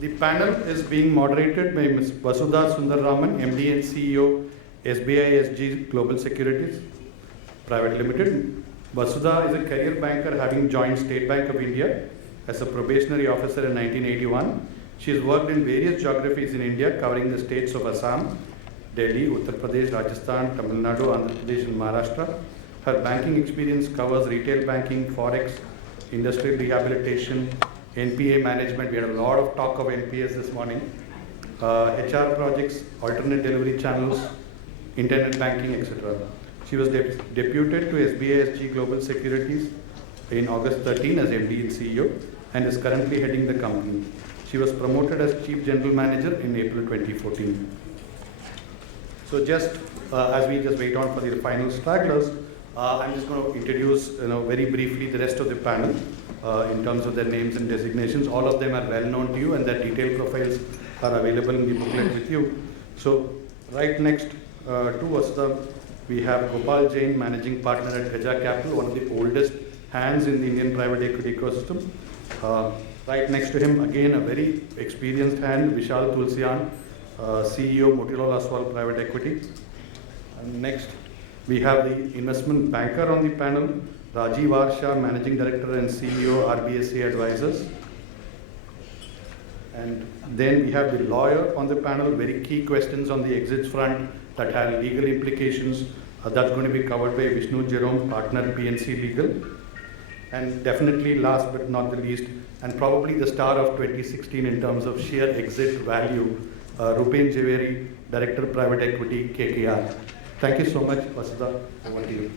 The panel is being moderated by Ms. Vasudha Sundararaman, MD and CEO, SBI Global Securities Private Limited. Vasudha is a career banker having joined State Bank of India as a probationary officer in 1981. She has worked in various geographies in India, covering the states of Assam, Delhi, Uttar Pradesh, Rajasthan, Tamil Nadu, Andhra Pradesh and Maharashtra. Her banking experience covers retail banking, forex, industrial rehabilitation, NPA management. We had a lot of talk of NPAs this morning. HR projects, alternate delivery channels, internet banking, etc. She was deputed to SBI Global Securities in August 13 as MD and CEO and is currently heading the company. She was promoted as Chief General Manager in April 2014. So just as we just wait on for the final stragglers, I'm just going to introduce very briefly the rest of the panel in terms of their names and designations. All of them are well known to you and their detailed profiles are available in the booklet with you. So right next to us, we have Gopal Jain, Managing Partner at Gaja Capital, one of the oldest hands in the Indian private equity ecosystem. Right next to him, again, a very experienced hand, Vishal Tulsian, CEO, Motilal Oswal Private Equity. And next, we have the investment banker on the panel, Rajiv Arsha, Managing Director and CEO, RBSA Advisors. And then we have the lawyer on the panel, very key questions on the exits front that have legal implications. That's going to be covered by Vishnu Jerome, partner PNC Legal. And definitely last but not the least, and probably the star of 2016 in terms of sheer exit value, Rupen Jhaveri, Director Private Equity, KKR. Thank you so much, Vasudha. Over to you.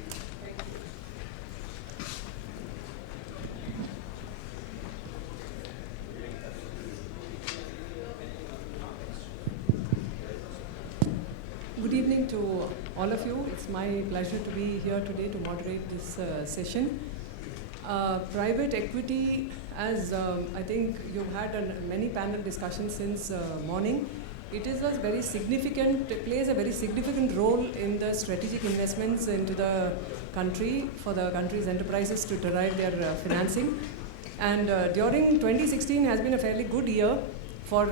Good evening to all of you. It's my pleasure to be here today to moderate this session. Private equity, as I think you've had many panel discussions since morning, it is a very significant, it plays a very significant role in the strategic investments into the country for the country's enterprises to derive their financing. And during 2016 has been a fairly good year for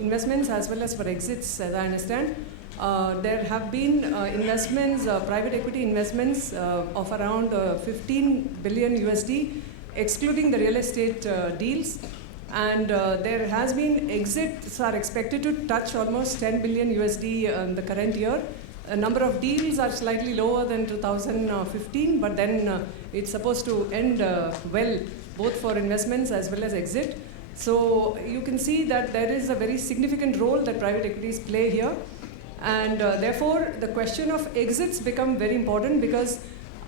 investments as well as for exits, as I understand. There have been investments, private equity investments of around 15 billion USD, excluding the real estate deals. And there has been exits are expected to touch almost 10 billion USD in the current year. A number of deals are slightly lower than 2015, but then it's supposed to end well, both for investments as well as exit. So you can see that there is a very significant role that private equities play here. And therefore, the question of exits become very important because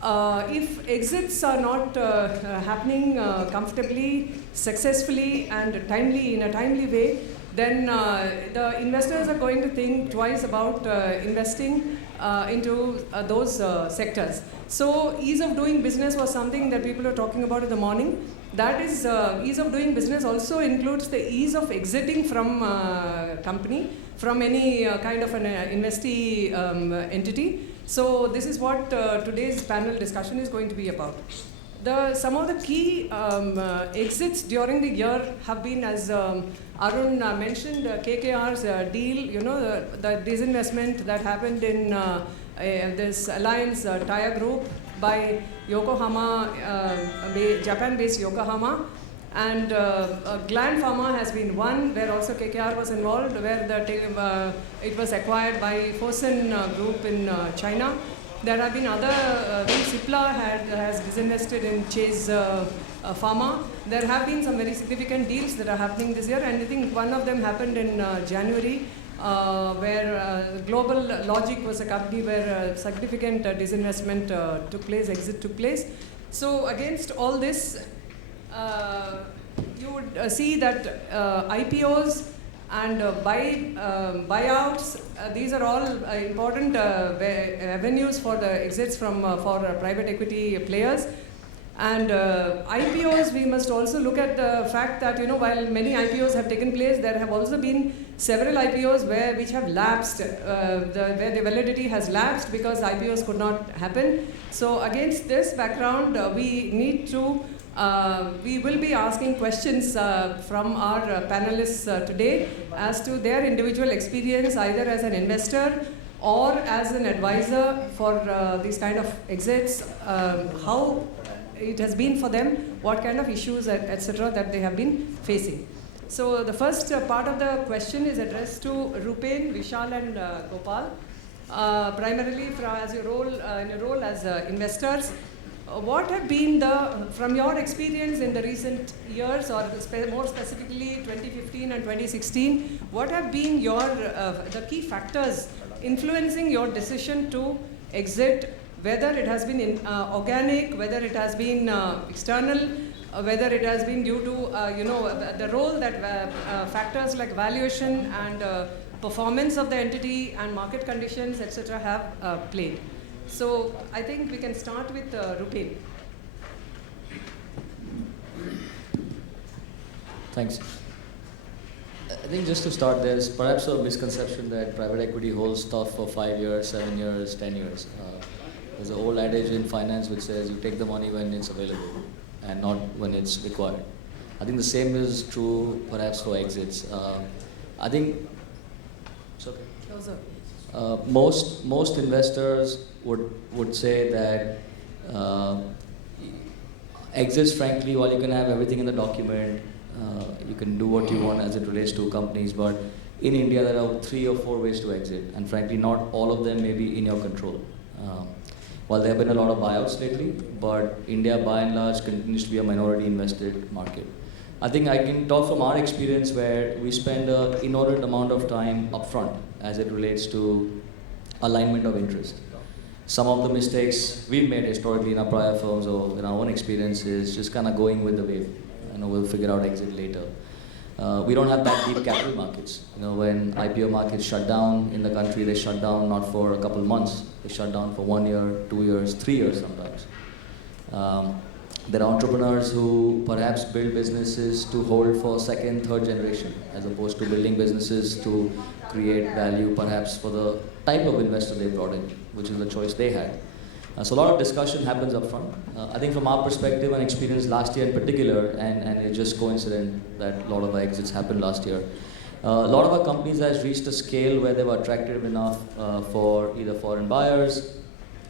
if exits are not happening comfortably, successfully and in a timely way, then the investors are going to think twice about investing into those sectors. So ease of doing business was something that people were talking about in the morning. That is, ease of doing business also includes the ease of exiting from company, from any kind of an investee entity. So this is what today's panel discussion is going to be about. Some of the key exits during the year have been, as Arun mentioned, KKR's deal, the disinvestment that happened in this Alliance Tire Group by Yokohama, Japan-based Yokohama. And Gland Pharma has been one where also KKR was involved, where it was acquired by Fosun Group in China. There have been other, Cipla has disinvested in Chase Pharma. There have been some very significant deals that are happening this year, and I think one of them happened in January, where Global Logic was a company where significant disinvestment took place, exit took place. So against all this, you would see that IPOs and buyouts, these are all important avenues for the exits from for private equity players. And IPOs, we must also look at the fact that, while many IPOs have taken place, there have also been several IPOs which have lapsed, where the validity has lapsed because IPOs could not happen. So against this background, we need to We will be asking questions from our panelists today as to their individual experience either as an investor or as an advisor for these kind of exits, how it has been for them, what kind of issues, etc. that they have been facing. So the first part of the question is addressed to Rupen, Vishal and Gopal. Primarily as your role, in your role as investors, what have been from your experience in the recent years, or more specifically 2015 and 2016, what have been the key factors influencing your decision to exit, whether it has been organic, whether it has been external, whether it has been due to the role that factors like valuation and performance of the entity and market conditions, etc. have played. So I think we can start with Rupen. Thanks. I think just to start, there's perhaps a misconception that private equity holds stuff for 5 years, 7 years, 10 years. There's an old adage in finance which says you take the money when it's available and not when it's required. I think the same is true perhaps for exits. I think it's okay. Closer. Most investors would say that exits, frankly, while you can have everything in the document, you can do what you want as it relates to companies, but in India there are 3 or 4 ways to exit, and frankly not all of them may be in your control. While there have been a lot of buyouts lately, but India by and large continues to be a minority invested market. I think I can talk from our experience where we spend an inordinate amount of time upfront as it relates to alignment of interest. Some of the mistakes we've made historically in our prior firms or in our own experiences, just kind of going with the wave. We'll figure out exit later. We don't have that deep capital markets. When IPO markets shut down in the country, they shut down not for a couple of months. They shut down for 1 year, 2 years, 3 years sometimes. There are entrepreneurs who perhaps build businesses to hold for second, third generation, as opposed to building businesses to create value perhaps for the type of investor they brought in, which is the choice they had. So a lot of discussion happens up front. I think from our perspective and experience last year in particular, and it's just coincident that a lot of our exits happened last year, a lot of our companies has reached a scale where they were attractive enough for either foreign buyers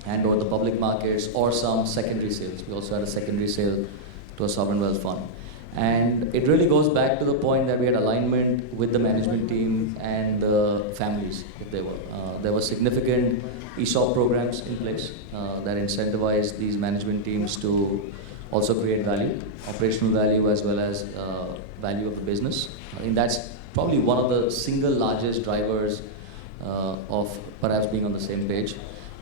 and or the public markets or some secondary sales. We also had a secondary sale to a sovereign wealth fund. And it really goes back to the point that we had alignment with the management team and the families, if they were. There were significant ESOP programs in place that incentivized these management teams to also create value, operational value as well as value of the business. I think that's probably one of the single largest drivers of perhaps being on the same page.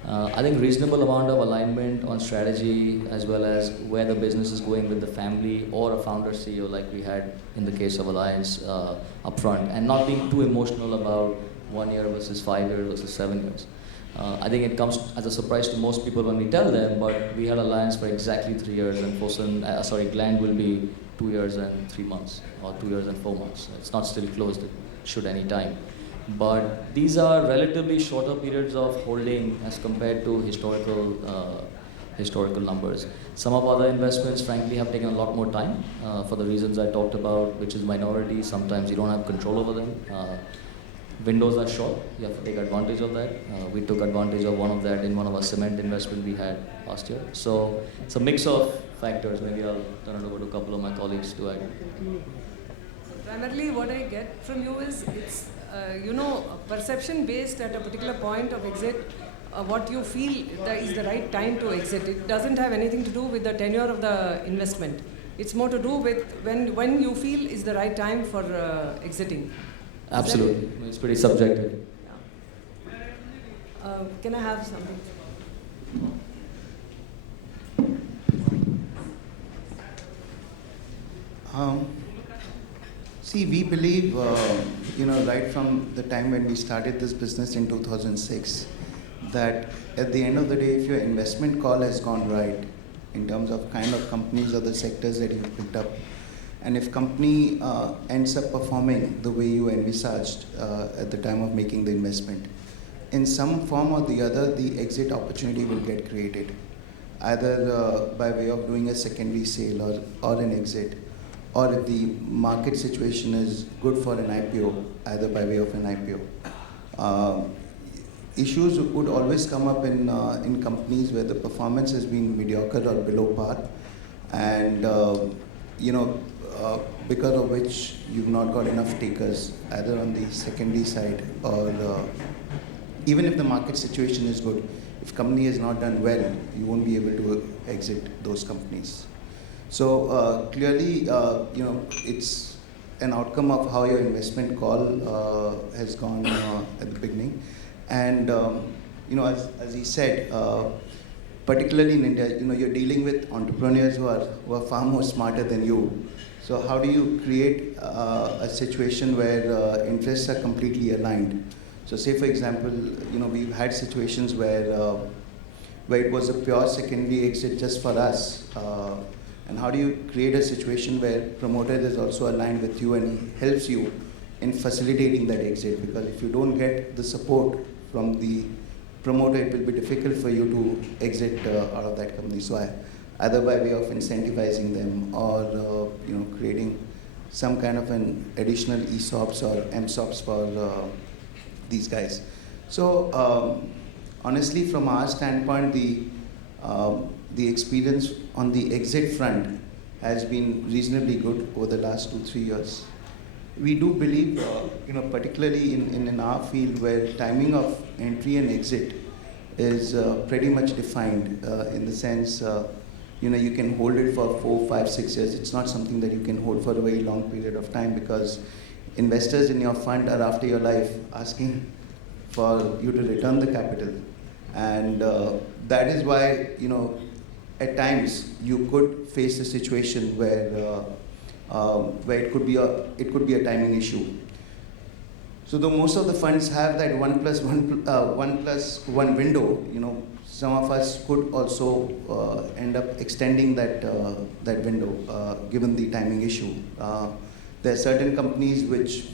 I think reasonable amount of alignment on strategy as well as where the business is going with the family or a founder CEO like we had in the case of Alliance upfront, and not being too emotional about 1 year versus 5 years versus 7 years. I think it comes as a surprise to most people when we tell them, but we had Alliance for exactly 3 years, and Gland will be 2 years and 3 months or 2 years and 4 months. It's not still closed, it should any time. But these are relatively shorter periods of holding as compared to historical numbers. Some of other investments, frankly, have taken a lot more time for the reasons I talked about, which is minority. Sometimes you don't have control over them. Windows are short. You have to take advantage of that. We took advantage of one of that in one of our cement investment we had last year. So it's a mix of factors. Maybe I'll turn it over to a couple of my colleagues to add. Primarily, what I get from you is it's perception based at a particular point of exit, what you feel that is the right time to exit. It doesn't have anything to do with the tenure of the investment. It's more to do with when you feel is the right time for exiting. Absolutely. It's pretty subjective. Yeah. Can I have something? See, we believe, right from the time when we started this business in 2006, that at the end of the day, if your investment call has gone right, in terms of kind of companies or the sectors that you've picked up, and if company ends up performing the way you envisaged at the time of making the investment, in some form or the other, the exit opportunity will get created. either by way of doing a secondary sale or an exit, or if the market situation is good for an IPO, either by way of an IPO. Issues would always come up in companies where the performance has been mediocre or below par, and because of which you've not got enough takers, either on the secondary side or even if the market situation is good, if company has not done well, you won't be able to exit those companies. So clearly, it's an outcome of how your investment call has gone at the beginning. And as he said, particularly in India, you're dealing with entrepreneurs who are far more smarter than you. So how do you create a situation where interests are completely aligned? So say, for example, we've had situations where it was a pure secondary exit just for us. And how do you create a situation where promoter is also aligned with you and helps you in facilitating that exit? Because if you don't get the support from the promoter, it will be difficult for you to exit out of that company. So either by way of incentivizing them or creating some kind of an additional ESOPs or MSOPs for these guys. So honestly, from our standpoint, the experience on the exit front has been reasonably good over the last 2-3 years. We do believe, particularly in our field where timing of entry and exit is pretty much defined in the sense, you can hold it for 4, 5, 6 years. It's not something that you can hold for a very long period of time because investors in your fund are after your life asking for you to return the capital. And that is why, at times you could face a situation where it could be a timing issue. So though most of the funds have that 1+1 window, some of us could also end up extending that window given the timing issue. There are certain companies which,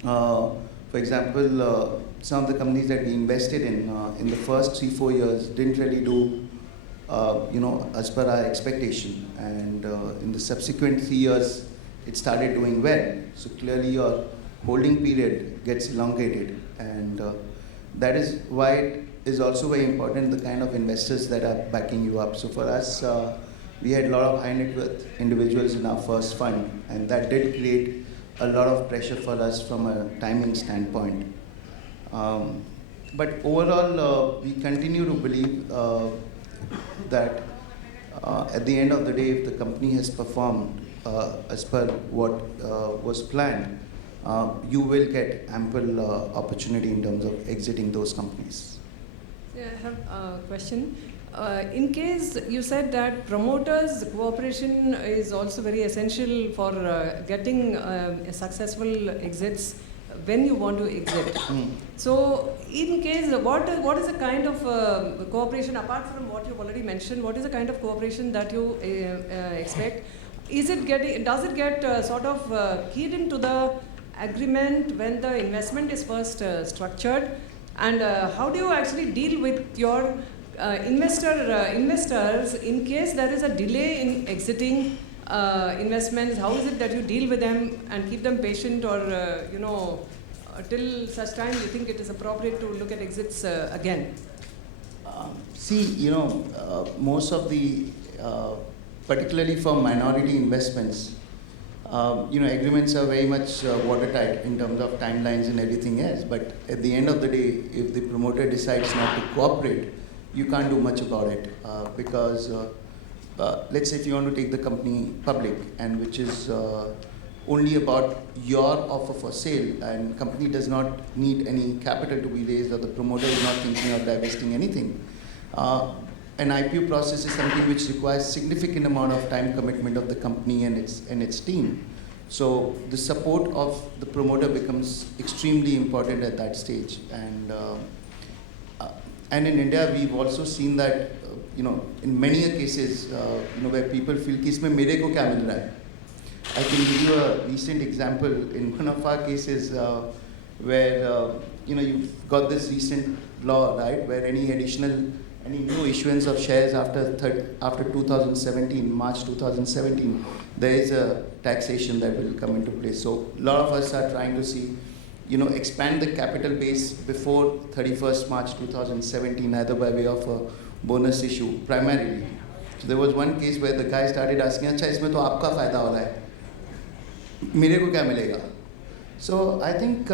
for example, some of the companies that we invested in the first 3-4 years didn't really do as per our expectation, and in the subsequent 3 years it started doing well. So clearly your holding period gets elongated, and that is why it is also very important the kind of investors that are backing you up. So for us, we had a lot of high net worth individuals in our first fund, and that did create a lot of pressure for us from a timing standpoint. But overall, we continue to believe that at the end of the day, if the company has performed as per what was planned, you will get ample opportunity in terms of exiting those companies. Yeah, I have a question. In case you said that promoters' cooperation is also very essential for getting successful exits when you want to exit. So, in case, what is the kind of cooperation, apart from what you've already mentioned, what is the kind of cooperation that you expect? Does it get sort of keyed into the agreement when the investment is first structured? And how do you actually deal with your investors in case there is a delay in exiting investments? How is it that you deal with them and keep them patient, or till such time you think it is appropriate to look at exits again? Most of the, particularly for minority investments, agreements are very much watertight in terms of timelines and everything else. But at the end of the day, if the promoter decides not to cooperate, you can't do much about it because let's say if you want to take the company public, and which is only about your offer for sale, and company does not need any capital to be raised, or the promoter is not thinking of divesting anything. An IPO process is something which requires significant amount of time commitment of the company and its team. So the support of the promoter becomes extremely important at that stage. And in India, we've also seen that, in many cases, where people feel कि इसमें मेरे को क्या मिल रहा है? I can give you a recent example in one of our cases where you've got this recent law, right, where any additional any new issuance of shares after 2017, March 2017, there is a taxation that will come into place. So a lot of us are trying to see, expand the capital base before 31st March 2017, either by way of a bonus issue, primarily. So there was one case where the guy started asking, अच्छा इसमें तो आपका फायदा हो रहा है, मेरे को क्या मिलेगा? So I think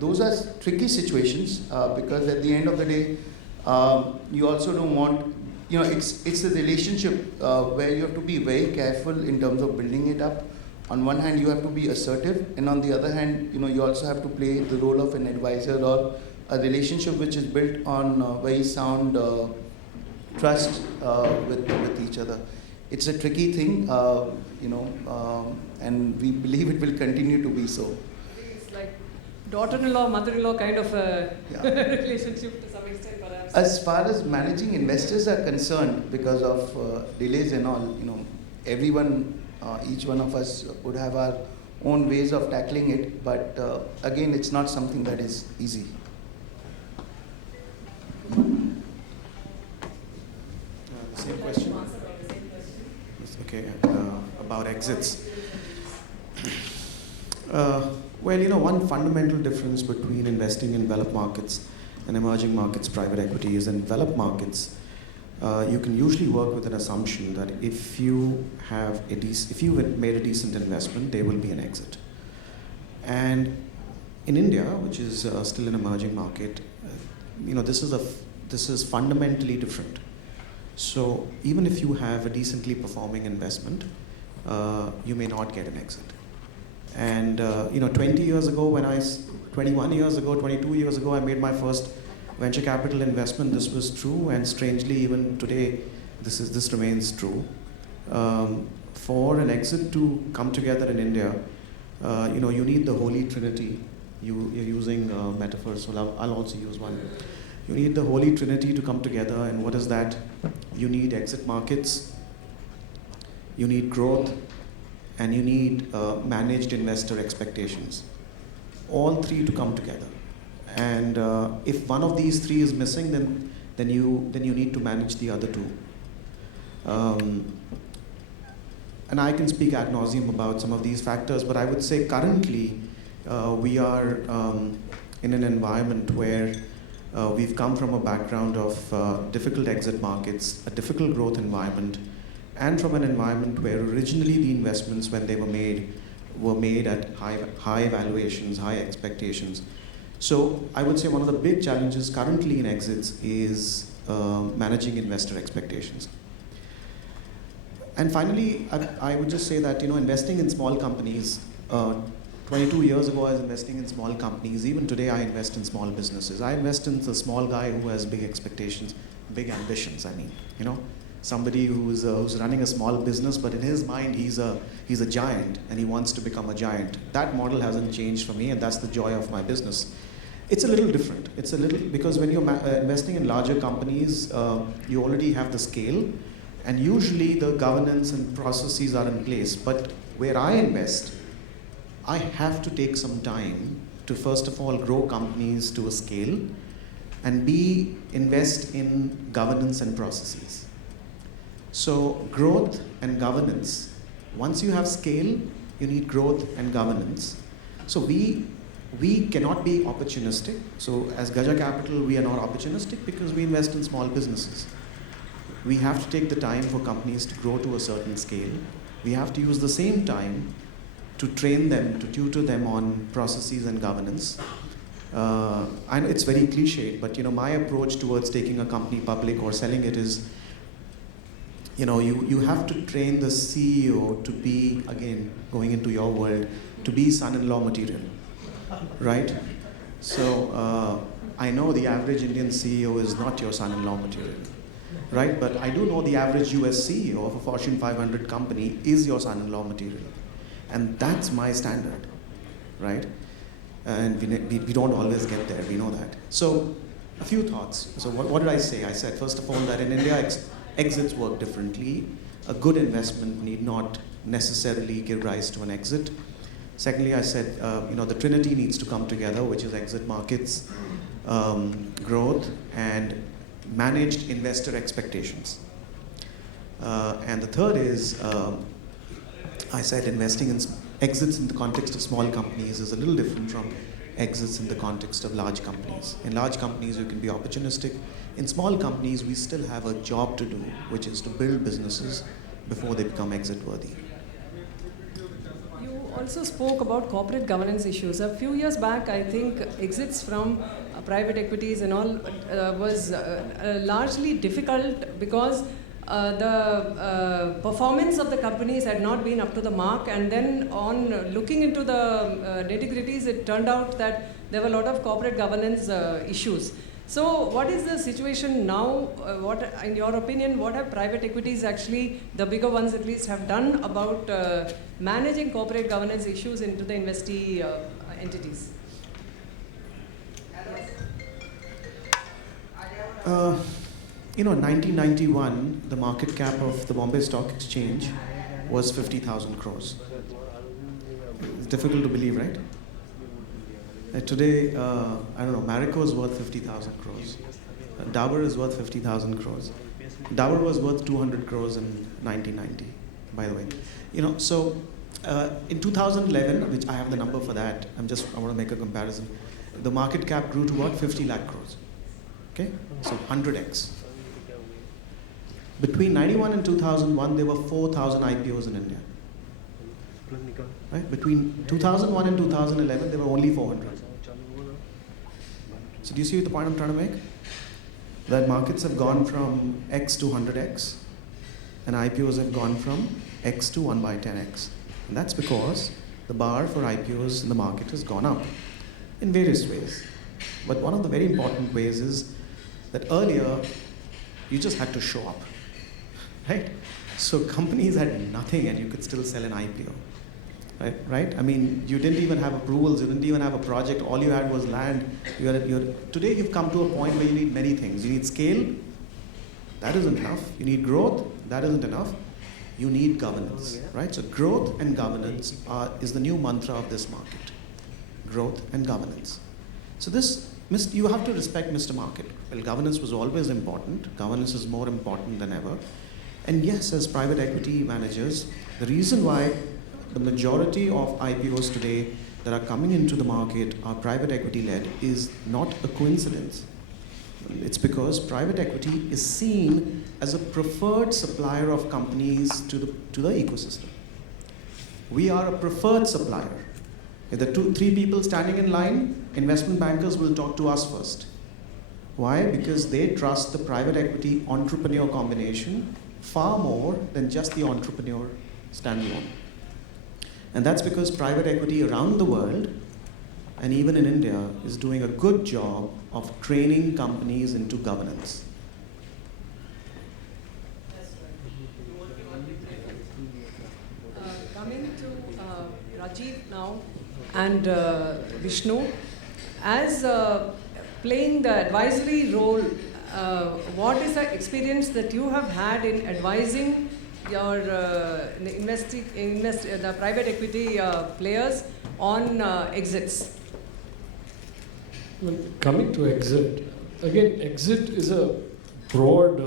those are tricky situations because at the end of the day, you also don't want, it's a relationship where you have to be very careful in terms of building it up. On one hand, you have to be assertive, and on the other hand, you also have to play the role of an advisor or a relationship which is built on very sound trust with each other. It's a tricky thing, and we believe it will continue to be so. It's like daughter-in-law, mother-in-law kind of a Yeah. relationship to some extent, perhaps. As far as managing investors are concerned, because of delays and all, everyone, each one of us would have our own ways of tackling it. But again, it's not something that is easy. Same question. Okay, about exits. Well, one fundamental difference between investing in developed markets and emerging markets private equity is in developed markets, you can usually work with an assumption that if you have if you had made a decent investment, there will be an exit. And in India, which is still an emerging market, this is fundamentally different. So even if you have a decently performing investment, you may not get an exit. And 20 years ago, 21 years ago, 22 years ago, I made my first venture capital investment. This was true, and strangely, even today, this remains true. For an exit to come together in India, you need the Holy Trinity. You're using metaphors, so I'll also use one. You need the Holy Trinity to come together, and what is that? You need exit markets, you need growth, and you need managed investor expectations. All three to come together. And if one of these three is missing, then you need to manage the other two. And I can speak ad nauseum about some of these factors, but I would say currently we are in an environment where we've come from a background of difficult exit markets, a difficult growth environment, and from an environment where originally the investments, when they were made at high valuations, high expectations. So I would say one of the big challenges currently in exits is managing investor expectations. And finally, I would just say that investing in small companies. 22 years ago, I was investing in small companies. Even today, I invest in small businesses. I invest in the small guy who has big expectations, big ambitions. Somebody who's running a small business, but in his mind, he's a giant, and he wants to become a giant. That model hasn't changed for me, and that's the joy of my business. It's a little different. It's a little because when you're investing in larger companies, you already have the scale, and usually the governance and processes are in place. But where I invest, I have to take some time to first of all grow companies to a scale, and B, invest in governance and processes. So growth and governance, once you have scale, you need growth and governance. So we cannot be opportunistic. So as Gaja Capital, we are not opportunistic because we invest in small businesses. We have to take the time for companies to grow to a certain scale. We have to use the same time to train them, to tutor them on processes and governance. I know it's very cliched, but my approach towards taking a company public or selling it is, you have to train the CEO to be, again, going into your world, to be son-in-law material, right? So I know the average Indian CEO is not your son-in-law material, right? But I do know the average US CEO of a Fortune 500 company is your son-in-law material. And that's my standard, right? And we don't always get there, we know that. So a few thoughts. So what did I say? I said, first of all, that in India, exits work differently. A good investment need not necessarily give rise to an exit. Secondly, I said, the trinity needs to come together, which is exit markets, growth, and managed investor expectations. And the third is, I said investing in exits in the context of small companies is a little different from exits in the context of large companies. In large companies, you can be opportunistic. In small companies, we still have a job to do, which is to build businesses before they become exit worthy. You also spoke about corporate governance issues. A few years back, I think exits from private equities and all was largely difficult because the performance of the companies had not been up to the mark, and then on looking into the nitty-gritties, it turned out that there were a lot of corporate governance issues. So what is the situation now? What, in your opinion, what have private equities actually, the bigger ones at least, have done about managing corporate governance issues into the investee entities? In 1991, the market cap of the Bombay Stock Exchange was 50,000 crores. It's difficult to believe, right? Today, I don't know, Marico is worth 50,000 crores. Dabur is worth 50,000 crores. Dabur was worth 200 crores in 1990, by the way. So in 2011, which I have the number for that, I want to make a comparison. The market cap grew to what? 50 lakh crores. Okay? So 100x. Between 91 and 2001, there were 4,000 IPOs in India. Right? Between 2001 and 2011, there were only 400. So do you see the point I'm trying to make? That markets have gone from X to 100X, and IPOs have gone from X to 1 by 10X. And that's because the bar for IPOs in the market has gone up in various ways. But one of the very important ways is that earlier, you just had to show up, right? So companies had nothing and you could still sell an IPO, right? I mean, you didn't even have approvals, you didn't even have a project, all you had was land. Today you've come to a point where you need many things. You need scale, that isn't enough. You need growth, that isn't enough. You need governance, right? So growth and governance is the new mantra of this market. Growth and governance. So you have to respect Mr. Market. Well, governance was always important. Governance is more important than ever. And yes, as private equity managers, the reason why the majority of IPOs today that are coming into the market are private equity led is not a coincidence. It's because private equity is seen as a preferred supplier of companies to the ecosystem. We are a preferred supplier. If there are 3 people standing in line, investment bankers will talk to us first. Why? Because they trust the private equity entrepreneur combination far more than just the entrepreneur standalone. And that's because private equity around the world, and even in India, is doing a good job of training companies into governance. Coming to Rajiv now and Vishnu, as playing the advisory role, what is the experience that you have had in advising your the private equity players on exits? Well, coming to exit, again, exit is a broad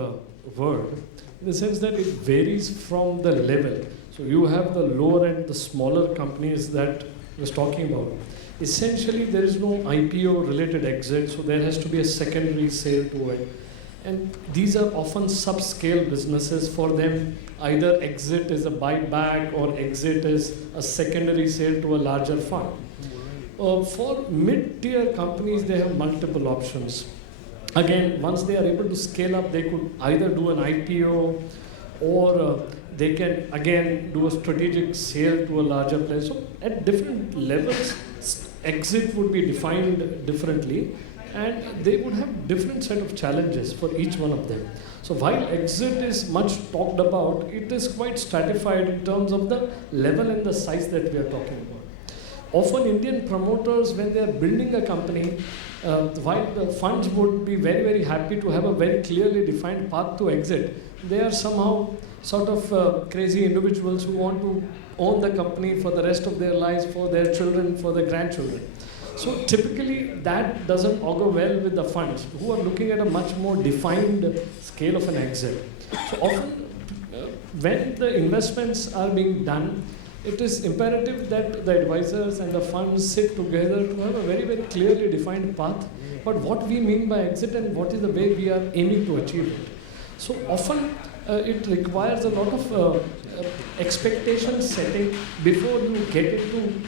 word in the sense that it varies from the level. So you have the lower end, the smaller companies that I was talking about. Essentially, there is no IPO related exit, so there has to be a secondary sale to it. And these are often subscale businesses. For them, either exit is a buyback or exit is a secondary sale to a larger fund. For mid-tier companies, they have multiple options. Again, once they are able to scale up, they could either do an IPO or they can again do a strategic sale to a larger player. So at different levels, exit would be defined differently, and they would have different set of challenges for each one of them. So while exit is much talked about, it is quite stratified in terms of the level and the size that we are talking about. Often Indian promoters, when they are building a company, while the funds would be very, very happy to have a very clearly defined path to exit, they are somehow sort of crazy individuals who want to own the company for the rest of their lives, for their children, for their grandchildren. So typically that doesn't augur well with the funds who are looking at a much more defined scale of an exit. So often when the investments are being done, it is imperative that the advisors and the funds sit together to have a very, very clearly defined path, but what we mean by exit and what is the way we are aiming to achieve it. So often it requires a lot of expectation setting before you get into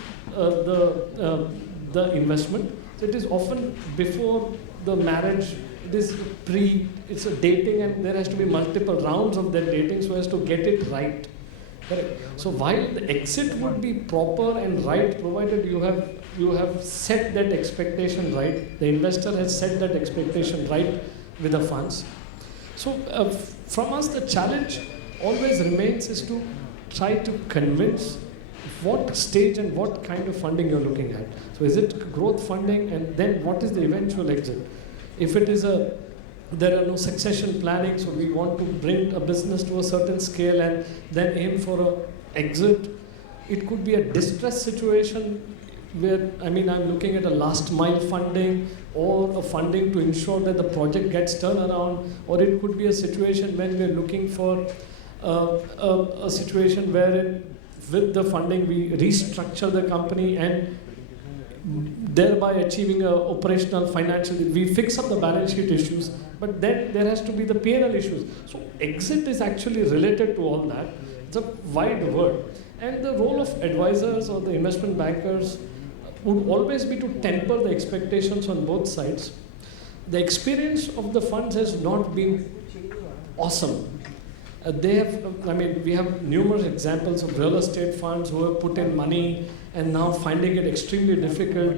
the investment. So it is often before the marriage, it's a dating, and there has to be multiple rounds of that dating so as to get it right. Correct. So while the exit would be proper and right, provided you have set that expectation right, the investor has set that expectation right with the funds. So from us, the challenge always remains is to try to convince what stage and what kind of funding you're looking at. So is it growth funding, and then what is the eventual exit? If it is there are no succession planning, so we want to bring a business to a certain scale and then aim for an exit. It could be a distress situation where, I'm looking at a last mile funding or a funding to ensure that the project gets turned around, or it could be a situation when we're looking for a situation where with the funding we restructure the company and thereby achieving a operational financial, we fix up the balance sheet issues, but then there has to be the P&L issues. So exit is actually related to all that. It's a wide word. And the role of advisors or the investment bankers would always be to temper the expectations on both sides. The experience of the funds has not been awesome. We have numerous examples of real estate funds who have put in money and now finding it extremely difficult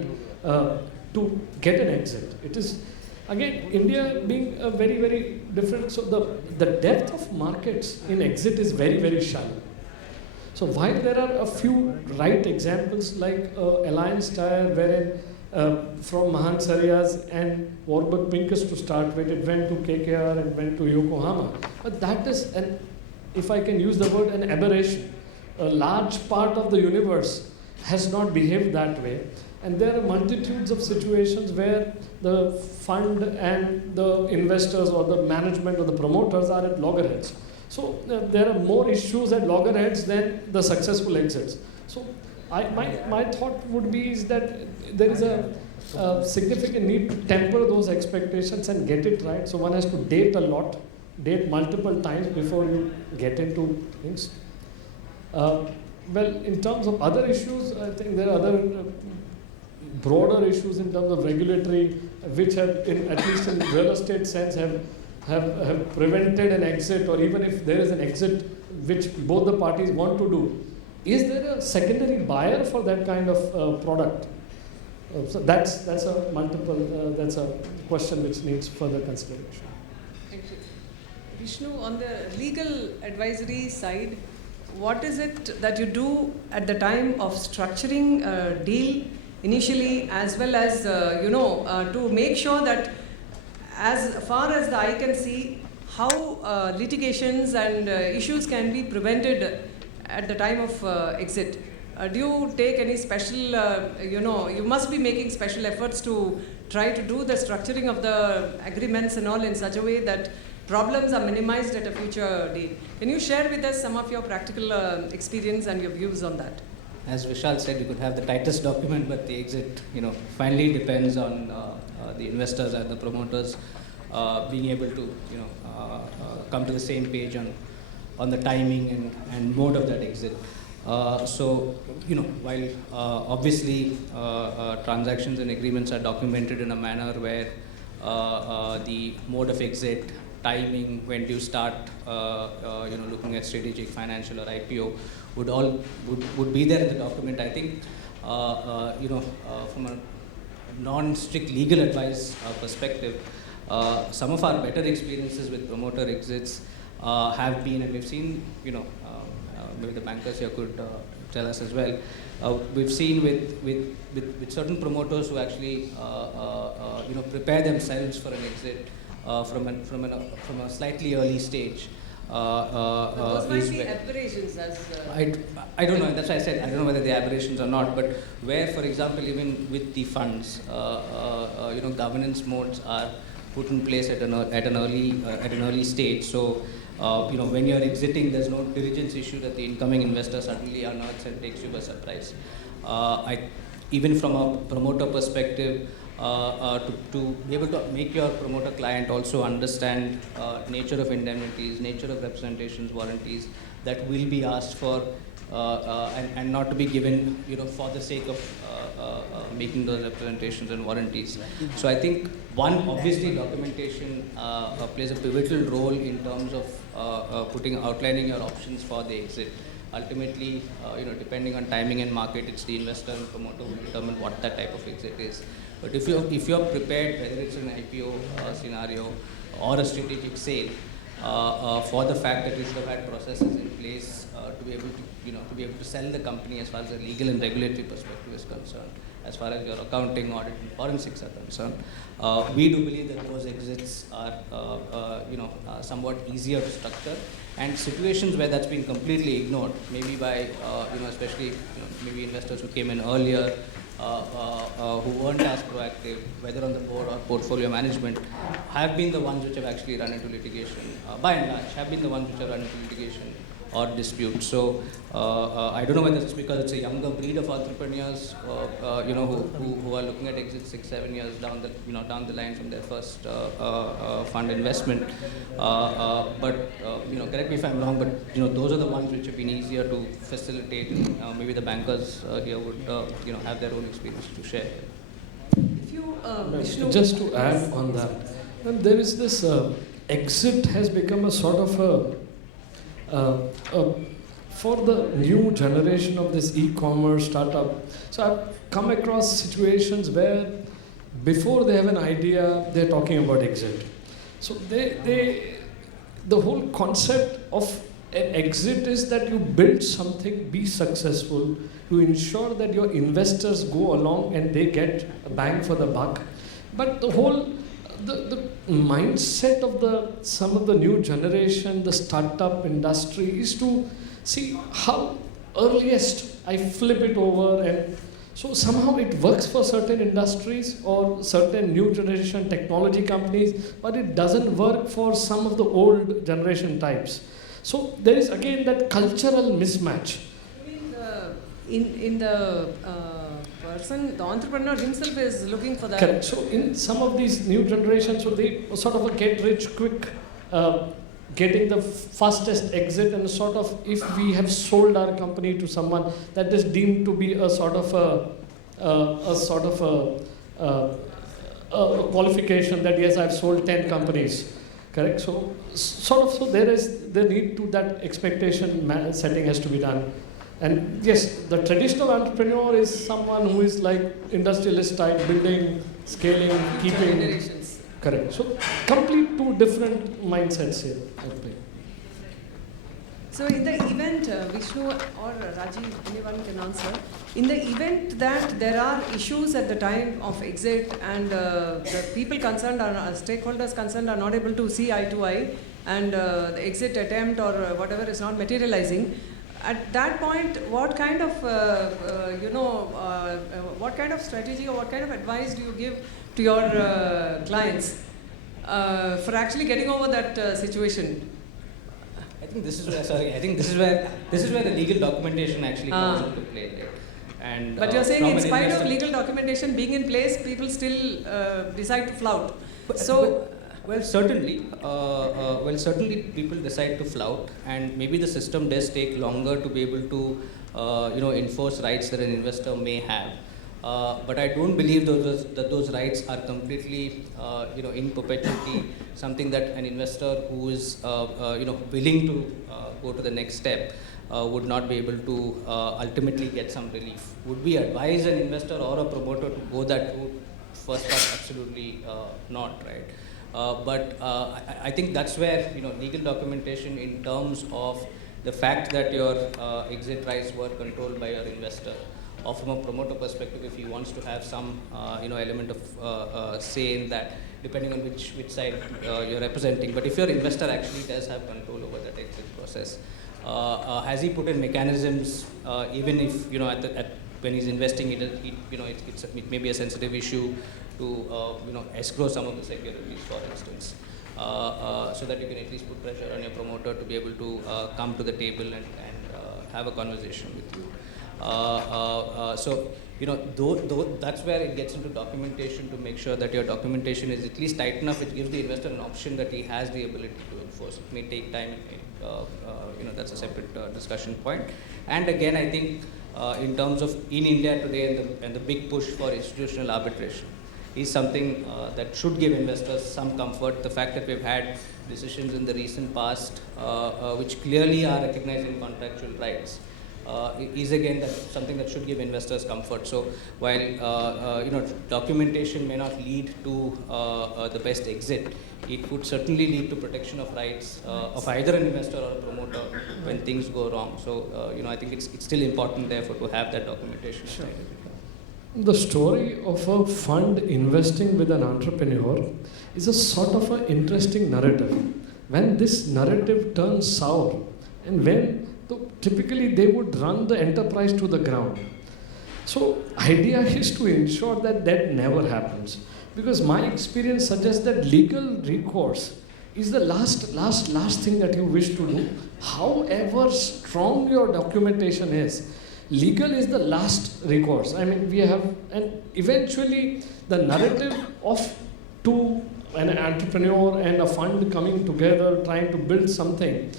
to get an exit. It is, again, India being a very, very different, so the depth of markets in exit is very, very shallow. So while there are a few right examples like Alliance Tire, wherein from Mahan Sarias and Warburg Pincus to start with, it went to KKR and went to Yokohama. But that is, if I can use the word, an aberration. A large part of the universe has not behaved that way. And there are multitudes of situations where the fund and the investors or the management or the promoters are at loggerheads. So there are more issues at loggerheads than the successful exits. So my thought would be is that there is a significant need to temper those expectations and get it right. So one has to date multiple times before you get into things. Well, in terms of other issues, I think there are other broader issues in terms of regulatory, which have, at least in real estate sense, have prevented an exit, or even if there is an exit which both the parties want to do, is there a secondary buyer for that kind of product? So that's a question which needs further consideration. Thank you. Vishnu, on the legal advisory side, what is it that you do at the time of structuring a deal initially, as well as to make sure that as far as the eye can see, how litigations and issues can be prevented at the time of exit? Do you take any special, you must be making special efforts to try to do the structuring of the agreements and all in such a way that problems are minimized at a future deal. Can you share with us some of your practical experience and your views on that? As Vishal said, you could have the tightest document, but the exit, finally depends on the investors and the promoters being able to, come to the same page on the timing and mode of that exit. While obviously transactions and agreements are documented in a manner where the mode of exit, timing, when do you start, looking at strategic, financial, or IPO, would be there in the document. I think, from a non-strict legal advice perspective, some of our better experiences with promoter exits have been, and we've seen, maybe the bankers here could tell us as well. We've seen with certain promoters who actually, prepare themselves for an exit from a slightly early stage. Those might is be where- aberrations as. I don't know. That's why I said I don't know whether they're aberrations or not. But where, for example, even with the funds, governance modes are put in place at an early stage. So, when you're exiting, there's no diligence issue that the incoming investor suddenly unearths and takes you by surprise. Even from a promoter perspective, to be able to make your promoter client also understand nature of indemnities, nature of representations, warranties that will be asked for, and not to be given, for the sake of making those representations and warranties. So I think obviously documentation plays a pivotal role in terms of outlining your options for the exit. Ultimately, depending on timing and market, it's the investor and promoter who determine what that type of exit is. But if you're prepared, whether it's an IPO scenario or a strategic sale, for the fact that you should have had processes in place to be able to sell the company as far as the legal and regulatory perspective is concerned, as far as your accounting, audit, and forensics are concerned, we do believe that those exits are somewhat easier to structure. And situations where that's been completely ignored, maybe by especially maybe investors who came in earlier, who weren't as proactive, whether on the board or portfolio management, have been the ones which have actually run into litigation. By and large, have been the ones which have run into litigation or dispute. So I don't know whether it's because it's a younger breed of entrepreneurs, who are looking at exit 6-7 years down the line from their first fund investment. But correct me if I'm wrong, but those are the ones which have been easier to facilitate. Maybe the bankers here would have their own experience to share. If you, Vishnu, Just to add on that, there is this exit has become a sort of for the new generation of this e-commerce startup. So I've come across situations where before they have an idea, they're talking about exit. So the whole concept of an exit is that you build something, be successful, to ensure that your investors go along and they get a bang for the buck. But the whole the mindset of some of the new generation, the startup industry, is to see how earliest I flip it over, and so somehow it works for certain industries or certain new generation technology companies, but it doesn't work for some of the old generation types. So there is again that cultural mismatch. In the person, the entrepreneur himself is looking for that. Correct. So in some of these new generations, so they sort of a get rich quick, getting the fastest exit, and sort of if we have sold our company to someone, that is deemed to be a qualification that yes, I've sold 10 companies. Correct. So there is the need to that expectation setting has to be done. And yes, the traditional entrepreneur is someone who is like industrialist type, building, scaling, keeping. Generations. Correct. So complete two different mindsets here at play. So in the event, Vishnu or Rajiv, anyone can answer. In the event that there are issues at the time of exit and the people concerned, stakeholders concerned, are not able to see eye to eye, and the exit attempt or whatever is not materializing, at that point, what kind of what kind of strategy or what kind of advice do you give to your clients for actually getting over that situation? I think this is where the legal documentation actually comes into play. Right? And But you're saying from in an spite of investor- legal documentation being in place, people still decide to flout. Well, certainly people decide to flout, and maybe the system does take longer to be able to enforce rights that an investor may have. But I don't believe that those rights are completely in perpetuity, something that an investor who is willing to go to the next step would not be able to ultimately get some relief. Would we advise an investor or a promoter to go that route? First off, absolutely not, right? But I think that's where legal documentation in terms of the fact that your exit rights were controlled by your investor, or from a promoter perspective, if he wants to have some element of say in that, depending on which side you're representing. But if your investor actually does have control over that exit process, has he put in mechanisms, even if when he's investing, it may be a sensitive issue to escrow some of the securities, for instance, so that you can at least put pressure on your promoter to be able to come to the table and have a conversation with you. So that's where it gets into documentation, to make sure that your documentation is at least tight enough. It gives the investor an option that he has the ability to enforce. It may take time. That's a separate discussion point. And again, I think in terms of in India today and the big push for institutional arbitration is something that should give investors some comfort. The fact that we've had decisions in the recent past which clearly are recognizing contractual rights is again something that should give investors comfort. So while documentation may not lead to the best exit, it would certainly lead to protection of rights of either an investor or a promoter when things go wrong. So I think it's still important therefore to have that documentation. Sure. The story of a fund investing with an entrepreneur is a sort of an interesting narrative. When this narrative turns sour, and when typically they would run the enterprise to the ground. So idea is to ensure that that never happens. Because my experience suggests that legal recourse is the last thing that you wish to do. However strong your documentation is, legal is the last recourse. I mean, we have, and eventually the narrative of two, an entrepreneur and a fund coming together trying to build something,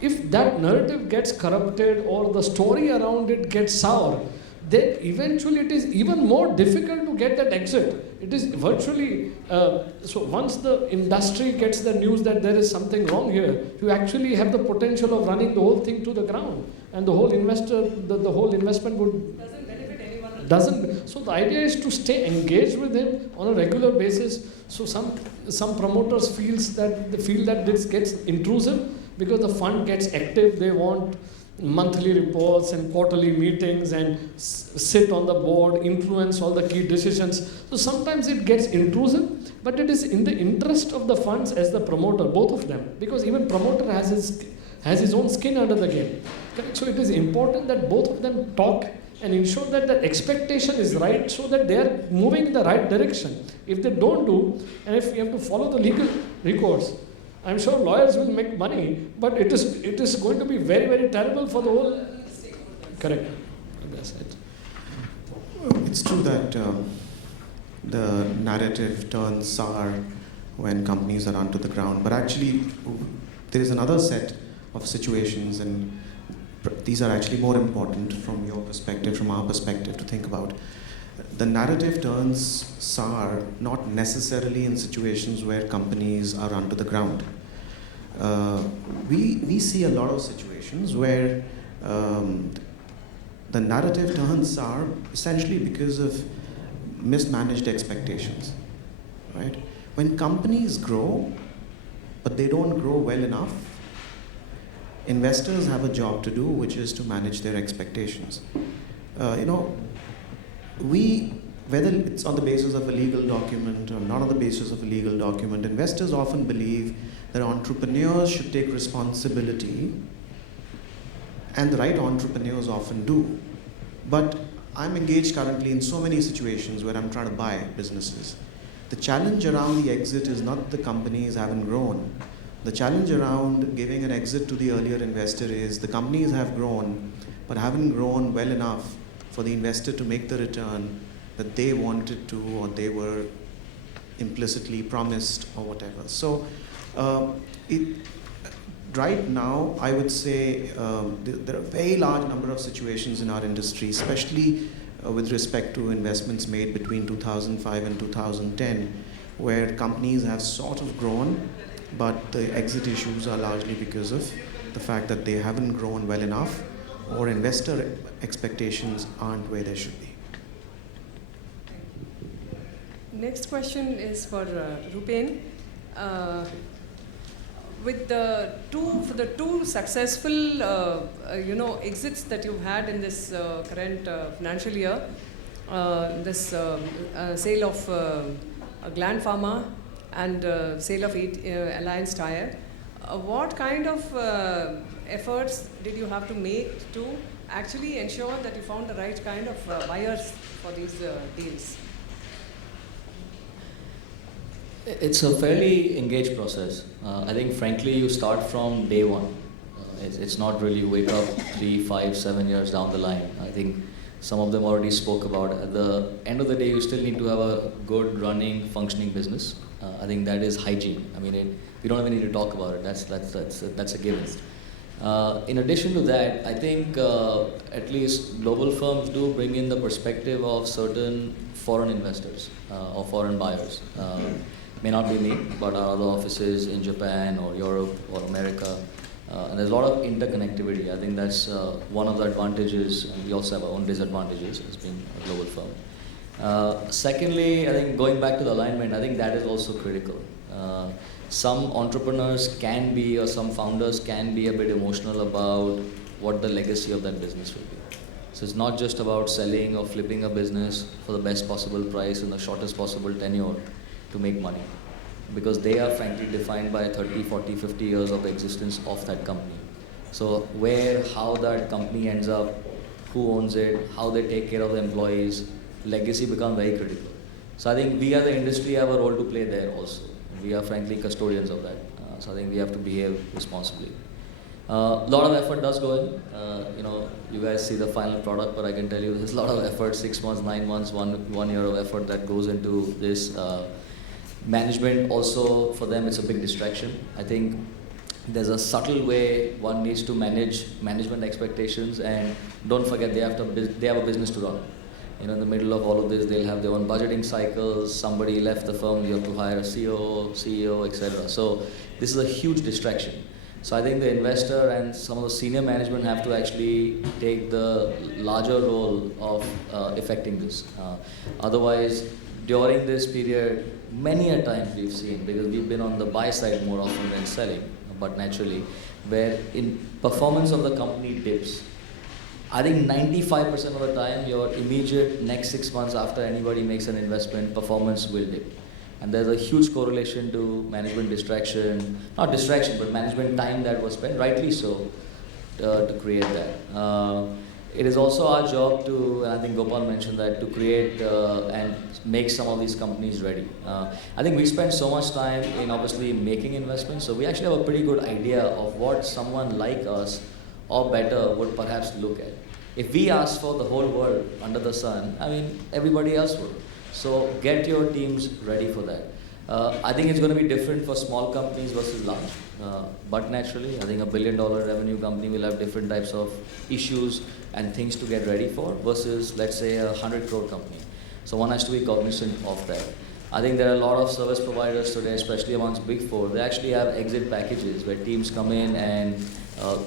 if that narrative gets corrupted or the story around it gets sour, then eventually it is even more difficult to get that exit. It is virtually, so once the industry gets the news that there is something wrong here, you actually have the potential of running the whole thing to the ground. And the whole investor, the whole investment would... Doesn't benefit anyone. Doesn't. So the idea is to stay engaged with him on a regular basis. So some promoters feel that this gets intrusive because the fund gets active. They want monthly reports and quarterly meetings and sit on the board, influence all the key decisions. So sometimes it gets intrusive, but it is in the interest of the funds as the promoter, both of them, because even promoter has his own skin under the game. Correct? So it is important that both of them talk and ensure that the expectation is right so that they are moving in the right direction. If they don't do, and if you have to follow the legal recourse, I'm sure lawyers will make money, but it is going to be very, very terrible for the whole... Correct. That's it. It's true that the narrative turns sour when companies are run to the ground, but actually there is another set of situations, and these are actually more important from your perspective, from our perspective, to think about. The narrative turns sour not necessarily in situations where companies are run to the ground. We see a lot of situations where the narrative turns sour essentially because of mismanaged expectations, right? When companies grow, but they don't grow well enough, investors have a job to do, which is to manage their expectations. Whether it's on the basis of a legal document or not on the basis of a legal document, investors often believe that entrepreneurs should take responsibility, and the right entrepreneurs often do. But I'm engaged currently in so many situations where I'm trying to buy businesses. The challenge around the exit is not the companies haven't grown. The challenge around giving an exit to the earlier investor is the companies have grown, but haven't grown well enough for the investor to make the return that they wanted to, or they were implicitly promised, or whatever. So right now, I would say there are a very large number of situations in our industry, especially with respect to investments made between 2005 and 2010, where companies have sort of grown, but the exit issues are largely because of the fact that they haven't grown well enough, or investor expectations aren't where they should be. Next question is for Rupen. with for the two successful exits that you've had in this current financial year, this sale of Gland Pharma and sale of Alliance Tire, what kind of efforts did you have to make to actually ensure that you found the right kind of buyers for these deals? It's a fairly engaged process. I think, frankly, you start from day one. It's not really wake up 3, 5, 7 years down the line. I think some of them already spoke about. At the end of the day, you still need to have a good running, functioning business. I think that is hygiene. I mean, we don't even need to talk about it. That's a given. In addition to that, I think at least global firms do bring in the perspective of certain foreign investors or foreign buyers. May not be me, but our other offices in Japan or Europe or America. And there's a lot of interconnectivity. I think that's one of the advantages, and we also have our own disadvantages as being a global firm. Secondly, I think going back to the alignment, I think that is also critical. Some entrepreneurs can be, or some founders can be a bit emotional about what the legacy of that business will be. So it's not just about selling or flipping a business for the best possible price in the shortest possible tenure to make money, because they are frankly defined by 30, 40, 50 years of the existence of that company. So how that company ends up, who owns it, how they take care of the employees, legacy become very critical. So I think we as the industry have a role to play there also. We are frankly custodians of that. So I think we have to behave responsibly. A lot of effort does go in. You guys see the final product, but I can tell you there's a lot of effort, 6 months, 9 months, 1 year of effort that goes into this. Management also, for them, it's a big distraction. I think there's a subtle way one needs to manage management expectations, and don't forget they have a business to run. In the middle of all of this, they'll have their own budgeting cycles. Somebody left the firm, you have to hire a CEO, etc. So this is a huge distraction. So I think the investor and some of the senior management have to actually take the larger role of effecting this. Otherwise, during this period, many a times we've seen, because we've been on the buy side more often than selling, but naturally, where in performance of the company dips. I think 95% of the time, your immediate next 6 months after anybody makes an investment, performance will dip. And there's a huge correlation to management not distraction, but management time that was spent, rightly so, to create that. It is also our job to, and I think Gopal mentioned that, to create and make some of these companies ready. I think we spend so much time in obviously making investments, so we actually have a pretty good idea of what someone like us or better would perhaps look at. If we ask for the whole world under the sun, I mean, everybody else would. So get your teams ready for that. I think it's going to be different for small companies versus large. But naturally, I think $1 billion revenue company will have different types of issues and things to get ready for versus, let's say, a 100 crore company. So one has to be cognizant of that. I think there are a lot of service providers today, especially amongst Big Four. They actually have exit packages where teams come in and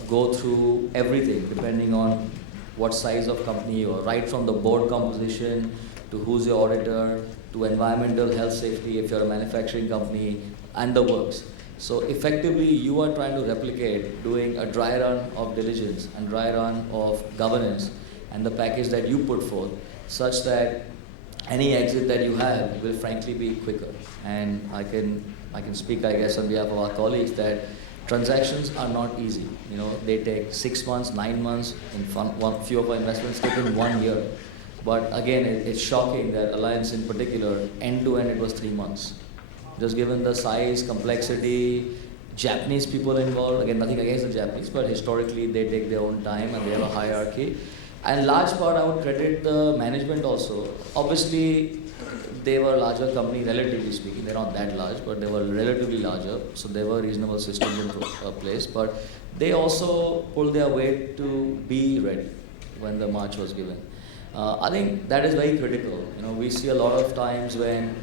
go through everything depending on what size of company you are, right from the board composition to who's your auditor, to environmental health safety if you're a manufacturing company, and the works. So effectively, you are trying to replicate doing a dry run of diligence and dry run of governance and the package that you put forth, such that any exit that you have will frankly be quicker. And I can speak, I guess, on behalf of our colleagues that transactions are not easy. They take 6 months, 9 months. In few of our investments taken 1 year. But again, it's shocking that Alliance in particular, end to end, it was 3 months. Just given the size, complexity, Japanese people involved. Again, nothing against the Japanese, but historically they take their own time and they have a hierarchy. And large part, I would credit the management also. Obviously, they were a larger company, relatively speaking. They're not that large, but they were relatively larger. So there were reasonable systems in place. But they also pulled their weight to be ready when the march was given. I think that is very critical. We see a lot of times when,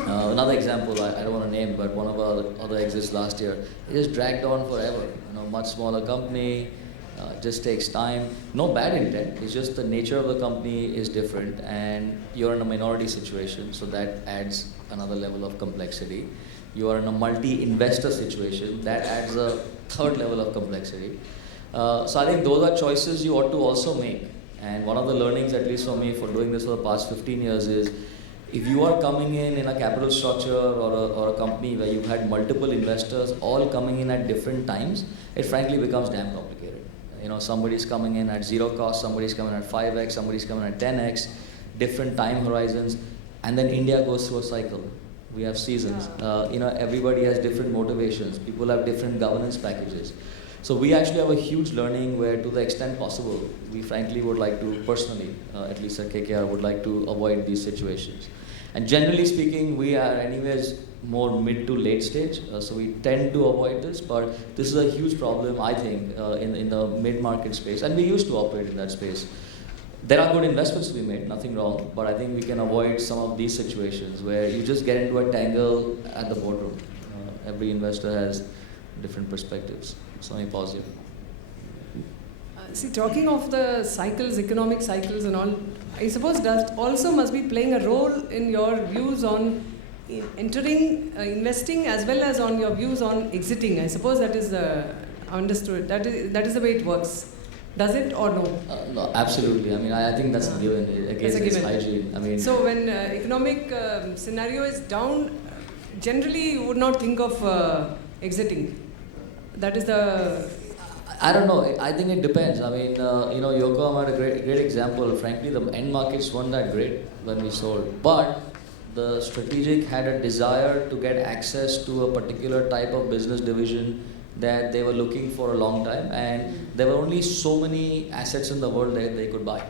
another example, I don't want to name, but one of our other exits last year, it just dragged on forever. Much smaller company, It just takes time. No bad intent. It's just the nature of the company is different, and you're in a minority situation, so that adds another level of complexity. You are in a multi-investor situation, that adds a third level of complexity. So I think those are choices you ought to also make. And one of the learnings, at least for me, for doing this for the past 15 years is, if you are coming in a capital structure or a company where you've had multiple investors all coming in at different times, it frankly becomes damn complicated. You know, somebody's coming in at 0 cost, somebody's coming at 5x, somebody's coming at 10x, different time horizons, and then India goes through a cycle. We have seasons. Everybody has different motivations. People have different governance packages. So we actually have a huge learning where, to the extent possible, we frankly would like to, personally, at least at KKR, would like to avoid these situations. And generally speaking, we are anyways more mid to late stage, so we tend to avoid this, but this is a huge problem, I think, in the mid-market space, and we used to operate in that space. There are good investments to be made, nothing wrong, but I think we can avoid some of these situations where you just get into a tangle at the boardroom. Every investor has different perspectives. So let me pause here. See, talking of the cycles, economic cycles and all, I suppose that also must be playing a role in your views on entering, investing, as well as on your views on exiting. I suppose that is understood. That is the way it works. Does it or no? No, absolutely. I mean, I think that's a given. Again, That's a it's given. hygiene. I mean, So when economic scenario is down, generally you would not think of exiting. That is the... I don't know. I think it depends. I mean, Yokohama had a great example. Frankly, the end markets weren't that great when we sold. But the strategic had a desire to get access to a particular type of business division that they were looking for a long time. And there were only so many assets in the world that they could buy.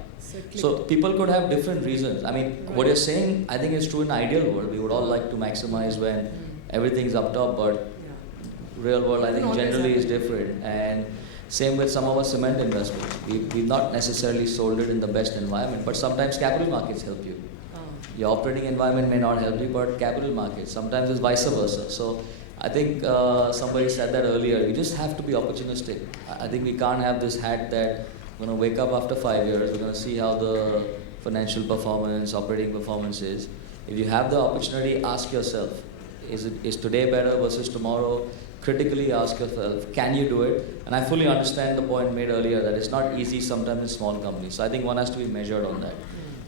So people could have different reasons. I mean, what you're saying, I think is true in ideal world. We would all like to maximize when everything's up top, but real world, I think, generally is different. And same with some of our cement investments. We've not necessarily sold it in the best environment, but sometimes capital markets help you. Your operating environment may not help you, but capital markets, sometimes it's vice versa. So I think somebody said that earlier, you just have to be opportunistic. I think we can't have this hat that we're going to wake up after 5 years, we're going to see how the financial performance, operating performance is. If you have the opportunity, ask yourself, is today better versus tomorrow? Critically ask yourself, can you do it? And I fully understand the point made earlier that it's not easy sometimes in small companies. So I think one has to be measured on that.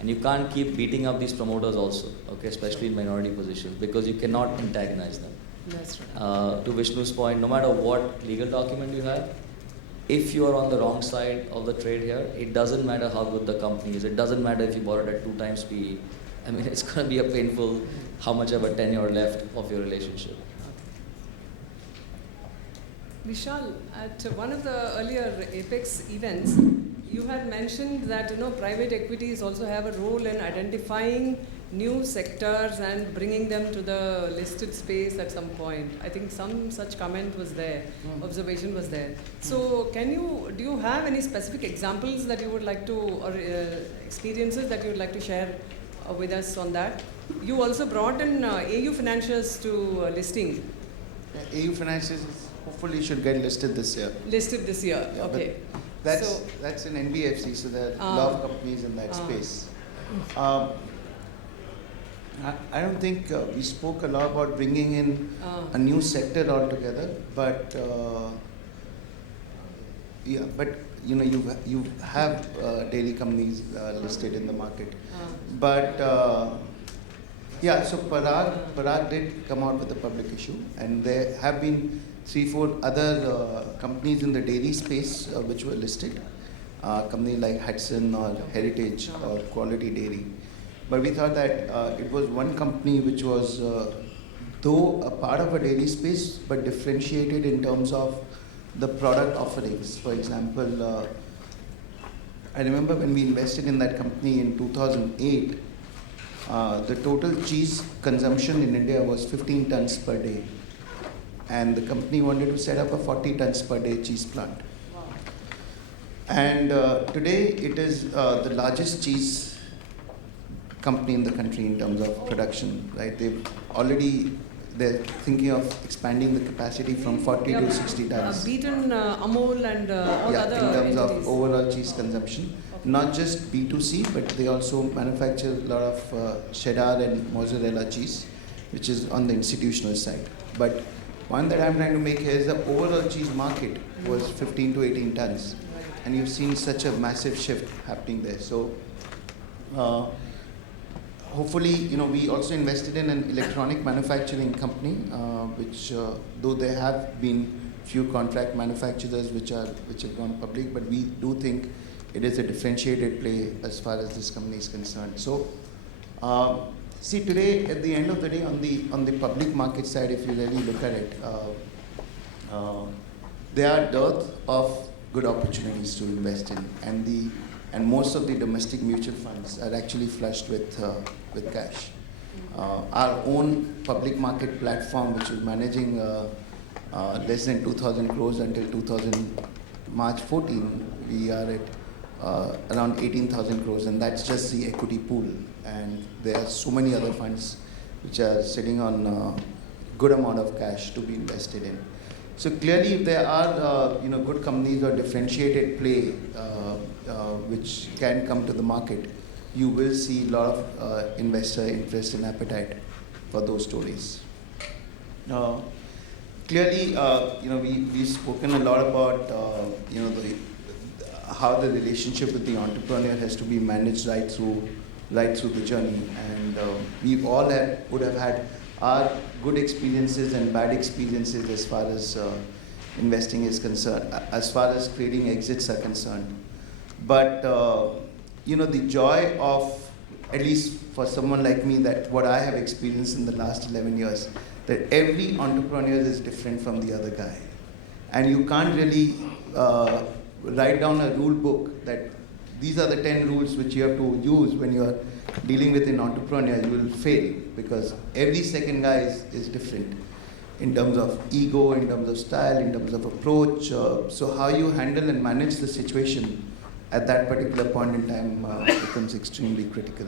And you can't keep beating up these promoters also, okay, especially in minority positions, because you cannot antagonize them. That's right. To Vishnu's point, no matter what legal document you have, if you are on the wrong side of the trade here, it doesn't matter how good the company is. It doesn't matter if you bought it at 2 times PE. I mean, it's going to be a painful, how much of a tenure left of your relationship. Vishal, at one of the earlier Apex events, you had mentioned that private equities also have a role in identifying new sectors and bringing them to the listed space at some point. I think some such comment was there, observation was there. So do you have any specific examples that you would like to, or experiences that you would like to share with us on that? You also brought in AU Financials to listing. AU Financials hopefully should get listed this year. Listed this year, Yeah, okay. That's an NBFC, so there are a lot of companies in that space. I don't think we spoke a lot about bringing in a new sector altogether, but you have dairy companies listed in the market. But so Parag did come out with a public issue, and there have been 3-4 other companies in the dairy space which were listed, companies like Hudson or Heritage or Quality Dairy. But we thought that it was one company which was, though a part of a dairy space, but differentiated in terms of the product offerings. For example, I remember when we invested in that company in 2008, the total cheese consumption in India was 15 tons per day. And the company wanted to set up a 40 tons per day cheese plant. Wow. And today it is the largest cheese company in the country in terms of production, right? They've already they're thinking of expanding the capacity from 40 to 60 tons. Beaten Amul and all Yeah, other in terms of entities. overall cheese consumption. Not just B2C, but they also manufacture a lot of cheddar and mozzarella cheese, which is on the institutional side. But one that I'm trying to make here is the overall cheese market was 15 to 18 tons. And you've seen such a massive shift happening there. So hopefully, we also invested in an electronic manufacturing company, which though there have been few contract manufacturers which have gone public, but we do think it is a differentiated play as far as this company is concerned. So, see today at the end of the day on the public market side, if you really look at it, there are dearth of good opportunities to invest in, and most of the domestic mutual funds are actually flushed with cash. Our own public market platform, which is managing less than 2,000 crores until March 14, we are at around 18,000 crores, and that's just the equity pool. And there are so many other funds which are sitting on a good amount of cash to be invested in. So clearly, if there are good companies or differentiated play which can come to the market, you will see a lot of investor interest and appetite for those stories. Clearly, we've spoken a lot about how the relationship with the entrepreneur has to be managed right through the journey, and we all would have had our good experiences and bad experiences as far as investing is concerned, as far as creating exits are concerned. But the joy of, at least for someone like me, that what I have experienced in the last 11 years, that every entrepreneur is different from the other guy, and you can't really write down a rule book that these are the 10 rules which you have to use when you're dealing with an entrepreneur. You will fail because every second guy is different in terms of ego, in terms of style, in terms of approach. So how you handle and manage the situation at that particular point in time becomes extremely critical.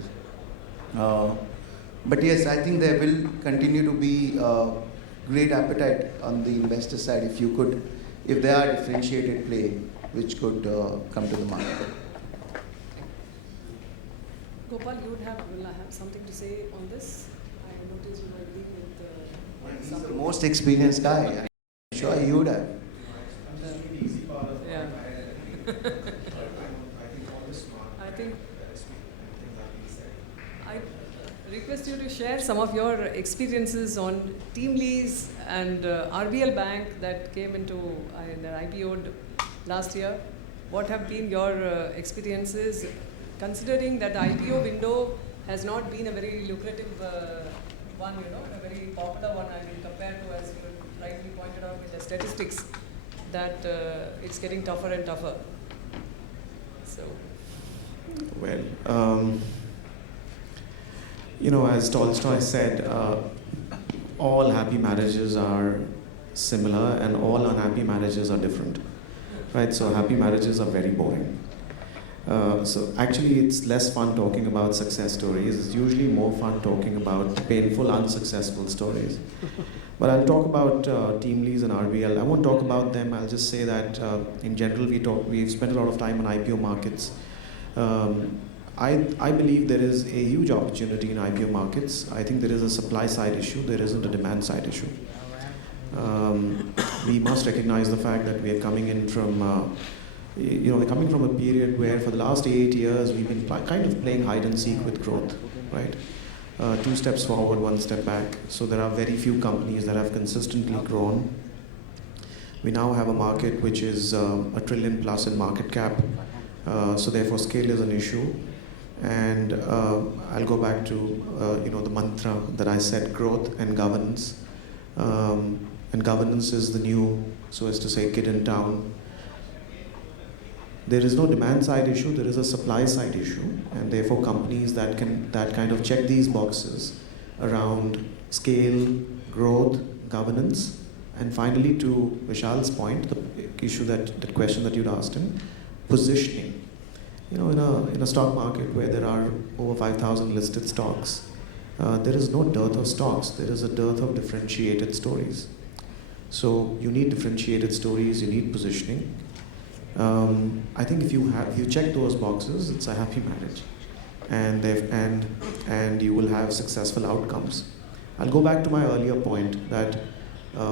But yes, I think there will continue to be great appetite on the investor side if there are differentiated play which could come to the market. Gopal, will have something to say on this? I noticed you were dealing with He's the most experienced guy. I'm sure he would have. Yeah. I request you to share some of your experiences on TeamLease and RBL Bank that came into that IPO'd last year. What have been your experiences, considering that the IPO window has not been a very lucrative one, a very popular one, I mean, compared to, as you rightly pointed out in the statistics, that it's getting tougher and tougher. So. Well, as Tolstoy said, all happy marriages are similar and all unhappy marriages are different, right? So happy marriages are very boring. So actually it's less fun talking about success stories. It's usually more fun talking about painful, unsuccessful stories. But I'll talk about TeamLease and RBL. I won't talk about them. I'll just say that in general we've spent a lot of time on IPO markets. I believe there is a huge opportunity in IPO markets. I think there is a supply side issue. There isn't a demand side issue. We must recognize the fact that we are coming in from coming from a period where for the last 8 years we've been kind of playing hide and seek with growth, right? 2 steps forward, 1 step back. So there are very few companies that have consistently grown. We now have a market which is $1 trillion plus in market cap. So therefore scale is an issue. And I'll go back to the mantra that I said, growth and governance. And governance is the new, so as to say, kid in town. There is no demand side issue, there is a supply side issue, and therefore companies that kind of check these boxes around scale, growth, governance, and finally to Vishal's point, the question that you'd asked him, positioning. In a stock market where there are over 5,000 listed stocks, there is no dearth of stocks, there is a dearth of differentiated stories. So you need differentiated stories, you need positioning. I think if you check those boxes, it's a happy marriage, and you will have successful outcomes. I'll go back to my earlier point that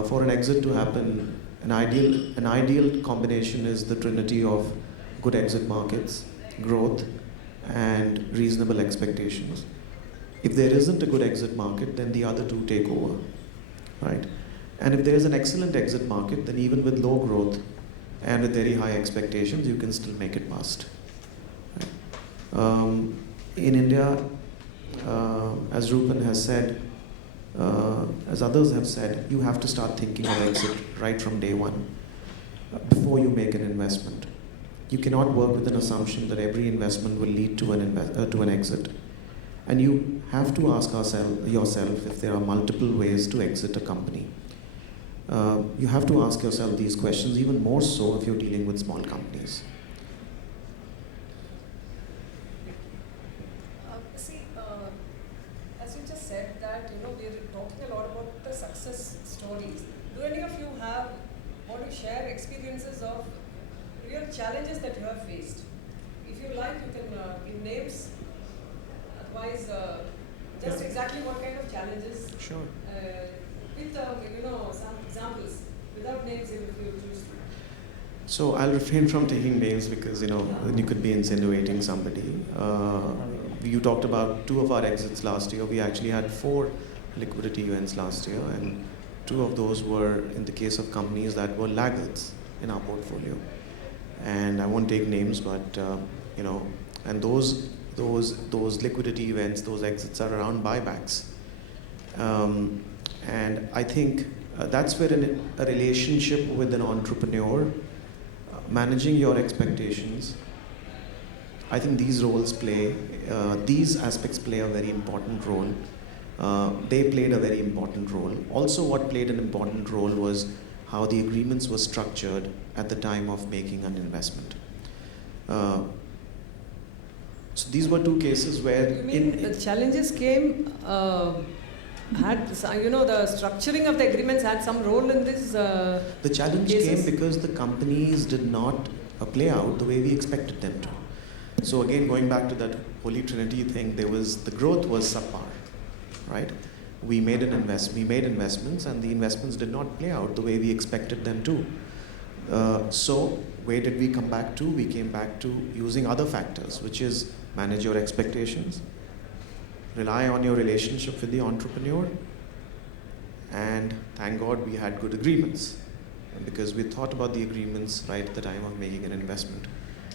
for an exit to happen, an ideal combination is the trinity of good exit markets, growth, and reasonable expectations. If there isn't a good exit market, then the other two take over, right? And if there is an excellent exit market, then even with low growth and with very high expectations, you can still make it bust. Right? In India, as Rupan has said, as others have said, you have to start thinking of exit right from day one, before you make an investment. You cannot work with an assumption that every investment will lead to an exit. And you have to ask yourself if there are multiple ways to exit a company. You have to ask yourself these questions, even more so if you're dealing with small companies. As you just said that, we're talking a lot about the success stories. Do any of you want to share experiences of real challenges that you have faced? If you like, you can give names. Otherwise, just exactly what kind of challenges. Sure. With some examples, without names if you choose to. So I'll refrain from taking names because then you could be insinuating somebody. You talked about 2 of our exits last year. We actually had 4 liquidity events last year, and 2 of those were in the case of companies that were laggards in our portfolio. And I won't take names, but and those liquidity events, those exits are around buybacks. And I think that's where a relationship with an entrepreneur, managing your expectations, I think these aspects play a very important role. They played a very important role. Also, what played an important role was how the agreements were structured at the time of making an investment. So these were 2 cases where... You mean the challenges came, the structuring of the agreements had some role in this The challenge cases? came because the companies did not play out the way we expected them to. So again, going back to that Holy Trinity thing, the growth was subpar, right? We made investments, and the investments did not play out the way we expected them to. So where did we come back to? We came back to using other factors, which is manage your expectations, rely on your relationship with the entrepreneur, and thank God we had good agreements because we thought about the agreements right at the time of making an investment.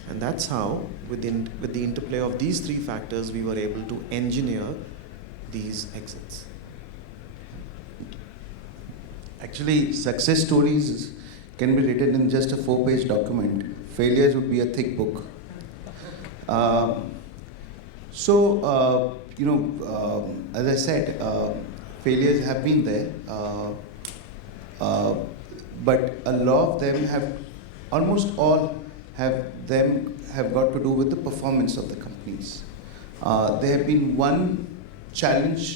And that's how, with the interplay of these 3 factors, we were able to engineer these exits. Actually, success stories can be written in just a 4-page document. Failures would be a thick book. As I said, failures have been there, but a lot of them almost all have got to do with the performance of the companies. There have been one challenging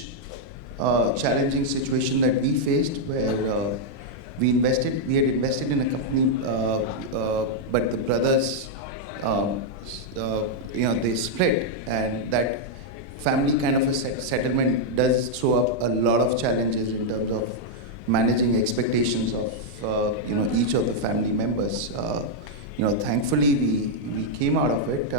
situation that we faced where we had invested in a company, but the brothers, they split, and that family kind of a settlement does throw up a lot of challenges in terms of managing expectations of each of the family members. Thankfully we came out of it,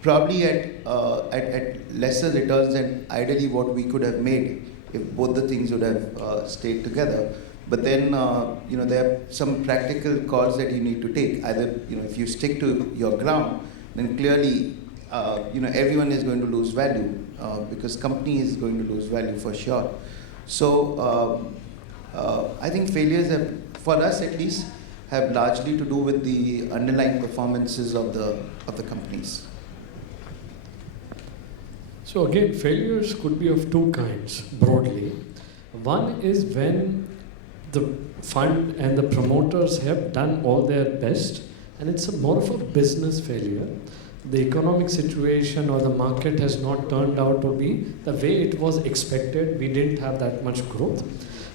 probably at lesser returns than ideally what we could have made if both the things would have stayed together. But then, there are some practical calls that you need to take. Either, if you stick to your ground, then clearly, everyone is going to lose value because company is going to lose value for sure. So, I think failures have, for us at least, have largely to do with the underlying performances of the companies. So again, failures could be of 2 kinds, broadly. One is when the fund and the promoters have done all their best, and it's more of a business failure. the economic situation or the market has not turned out to be the way it was expected. We didn't have that much growth,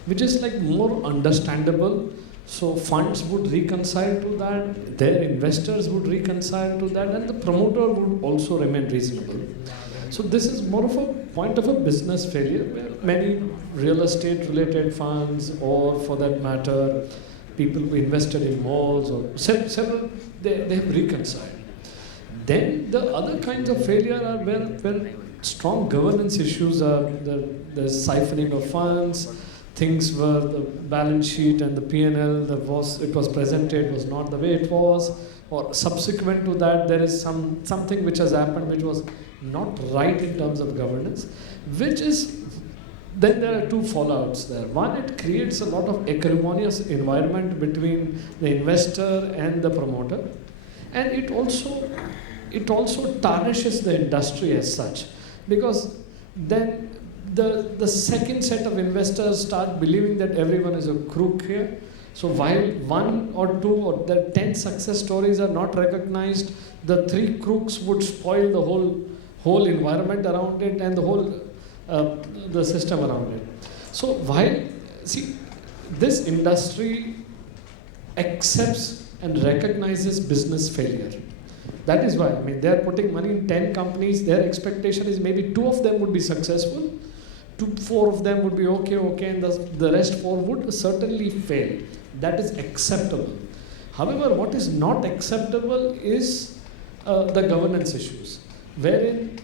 which is like more understandable. So funds would reconcile to that, their investors would reconcile to that, and the promoter would also remain reasonable. So this is more of a point of a business failure where many real estate related funds, or for that matter, people who invested in malls or several, they have reconciled. Then the other kinds of failure are where strong governance issues are, the siphoning of funds, things where the balance sheet and the P&L that it was presented was not the way it was, or subsequent to that there is something which has happened which was not right in terms of governance, which is, then there are two fallouts there. One, it creates a lot of acrimonious environment between the investor and the promoter, and it also tarnishes the industry as such, because then the second set of investors start believing that everyone is a crook here. So while one or two or the 10 success stories are not recognized, the 3 crooks would spoil the whole environment around it and the whole the system around it. So while, see, this industry accepts and recognizes business failure. That is why, I mean, they are putting money in 10 companies. Their expectation is maybe 2 of them would be successful, 4 of them would be okay, and the rest 4 would certainly fail. That is acceptable. However, what is not acceptable is the governance issues, wherein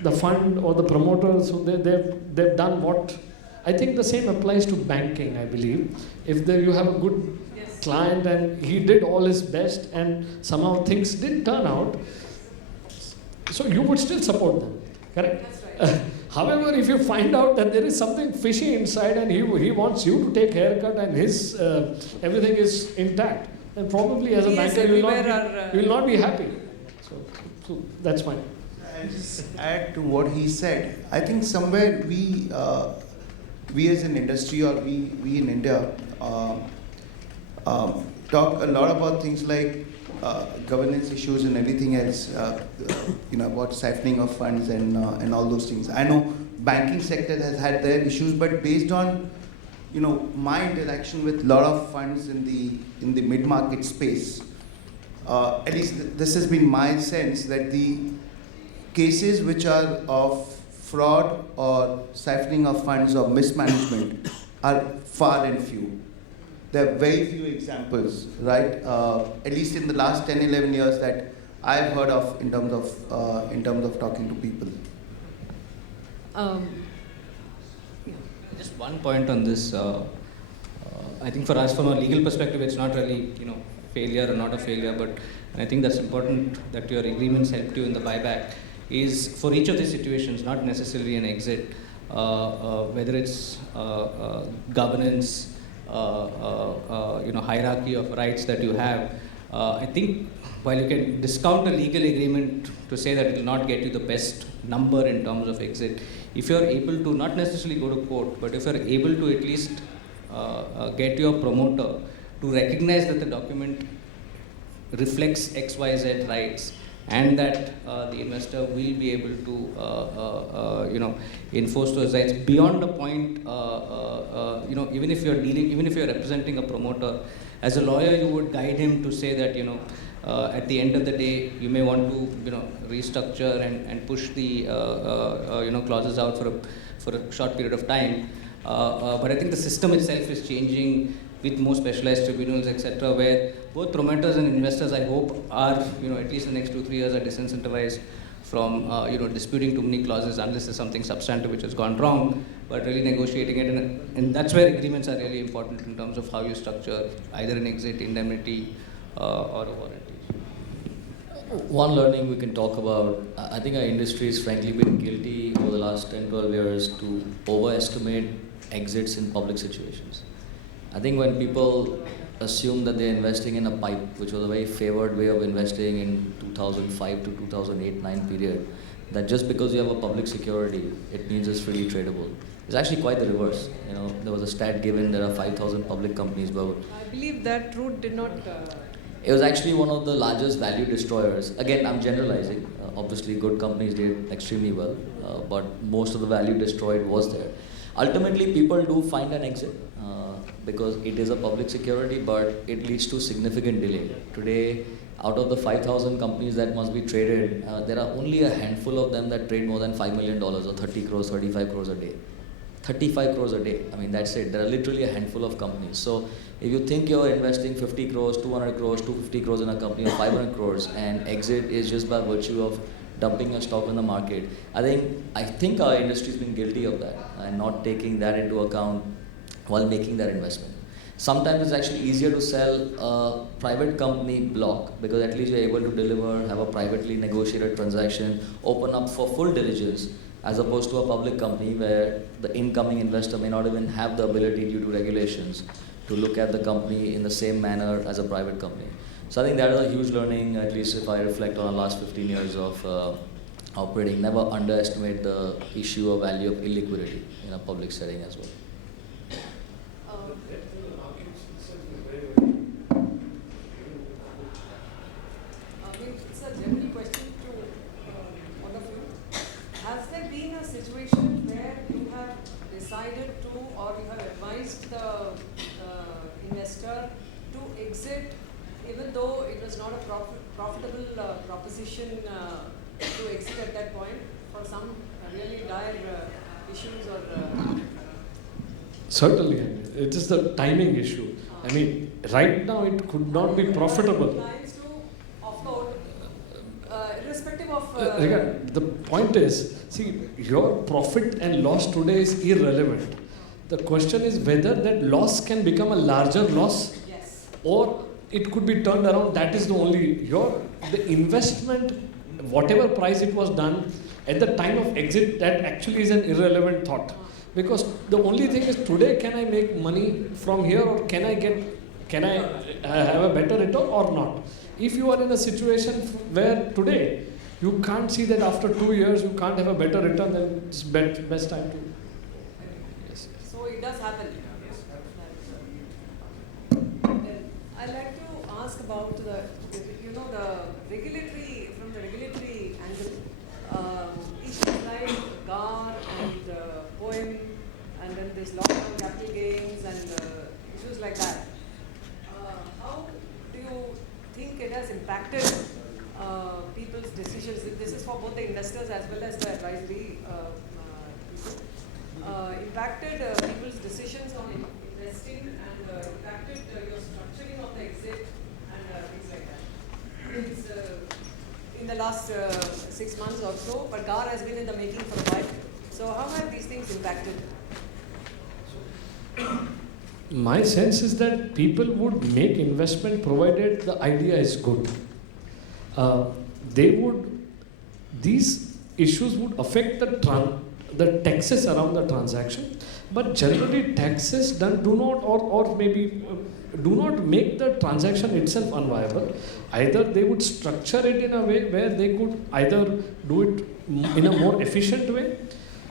the fund or the promoter, so they've done what, I think the same applies to banking, I believe. If you have a good client and he did all his best and somehow things didn't turn out, so you would still support them, correct? That's right. However, if you find out that there is something fishy inside and he wants you to take haircut and his everything is intact, then probably as a banker you will not be happy. So that's fine. I'll just add to what he said. I think somewhere we as an industry, or we in India talk a lot about things like governance issues and everything else, about siphoning of funds and all those things. I know banking sector has had their issues, but based on my interaction with a lot of funds in the mid-market space, at least this has been my sense, that the cases which are of fraud or siphoning of funds or mismanagement are far and few. There are very few examples, right? At least in the last 10, 11 years that I've heard of in terms of talking to people. Just one point on this. I think for us, from a legal perspective, it's not really failure or not a failure, but I think that's important that your agreements helped you in the buyback. Is for each of these situations, not necessarily an exit, whether it's governance, hierarchy of rights that you have. I think while you can discount a legal agreement to say that it will not get you the best number in terms of exit, if you're able to not necessarily go to court, but if you're able to at least get your promoter to recognize that the document reflects XYZ rights, and that the investor will be able to enforce those rights beyond the point, even if you're representing a promoter, as a lawyer you would guide him to say that at the end of the day you may want to restructure and push the clauses out for a short period of time, but I think the system itself is changing with more specialized tribunals, etc., where both promoters and investors, I hope, are, at least in the next 2-3 years, are disincentivized from, disputing too many clauses unless there's something substantive which has gone wrong, but really negotiating it. And that's where agreements are really important in terms of how you structure either an exit, indemnity, or a warranty. One learning we can talk about, I think our industry has frankly been guilty over the last 10-12 years to overestimate exits in public situations. I think when people assume that they're investing in a pipe, which was a very favored way of investing in 2005 to 2008-9 period, that just because you have a public security, it means it's freely tradable. It's actually quite the reverse. There was a stat given, there are 5,000 public companies, but I believe that route did not It was actually one of the largest value destroyers. Again, I'm generalizing. Obviously, good companies did extremely well, but most of the value destroyed was there. Ultimately, people do find an exit because it is a public security, but it leads to significant delay. Today, out of the 5,000 companies that must be traded, there are only a handful of them that trade more than $5 million or 30 crores, 35 crores a day. 35 crores a day. I mean, that's it. There are literally a handful of companies. So if you think you're investing 50 crores, 200 crores, 250 crores in a company or 500 crores and exit is just by virtue of dumping your stock in the market, I think our industry's been guilty of that and not taking that into account while making that investment. Sometimes it's actually easier to sell a private company block because at least you're able to deliver, have a privately negotiated transaction, open up for full diligence, as opposed to a public company where the incoming investor may not even have the ability due to regulations to look at the company in the same manner as a private company. So I think that is a huge learning, at least if I reflect on the last 15 years of operating. Never underestimate the issue or value of illiquidity in a public setting as well. It's a general question to all of you. Has there been a situation where you have decided to, or you have advised the investor to exit, even though it was not a profitable proposition to exit at that point for some really dire issues or? Certainly, it is the timing issue. I mean, right now it could not be profitable. Clients to offload, irrespective of. The point is, see, your profit and loss today is irrelevant. The question is whether that loss can become a larger loss, Yes. or it could be turned around. That is the only, the investment, whatever price it was done, at the time of exit, that actually is an irrelevant thought. Because the only thing is, today can I make money from here, or can I have a better return or not? If you are in a situation where today you can't see that after 2 years you can't have a better return, then it's best time to. Yes. So it does happen. I'd like to ask about the regulatory, from the regulatory angle, issues like GAR and POEM, and then this long-term capital gains and issues like that. How do you think it has impacted people's decisions? This is for both the investors as well as the advisory people. Impacted people's decisions on investing and impacted your structuring of the exit and things like that. It's in the last 6 months or so, but GAR has been in the making for a while. So how have these things impacted? My sense is that people would make investment provided the idea is good. These issues would affect the taxes around the transaction, but generally taxes do not make the transaction itself unviable. Either they would structure it in a way where they could either do it in a more efficient way,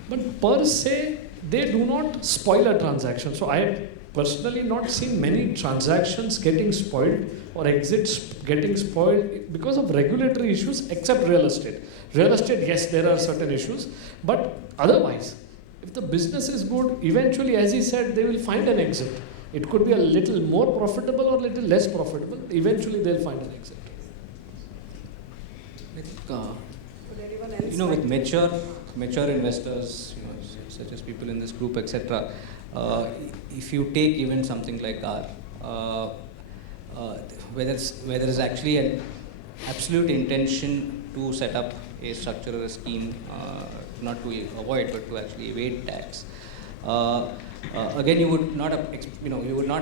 but per se they do not spoil a transaction. So I have personally not seen many transactions getting spoiled or exits getting spoiled because of regulatory issues, except real estate. Real estate, yes, there are certain issues, but otherwise, if the business is good, eventually, as he said, they will find an exit. It could be a little more profitable or a little less profitable. Eventually, they'll find an exit. I think, Would anyone else with like mature investors, such as people in this group, etc. If you take even something like GAR, where there is actually an absolute intention to set up a structure or a scheme, not to avoid but to actually evade tax. Again, you would not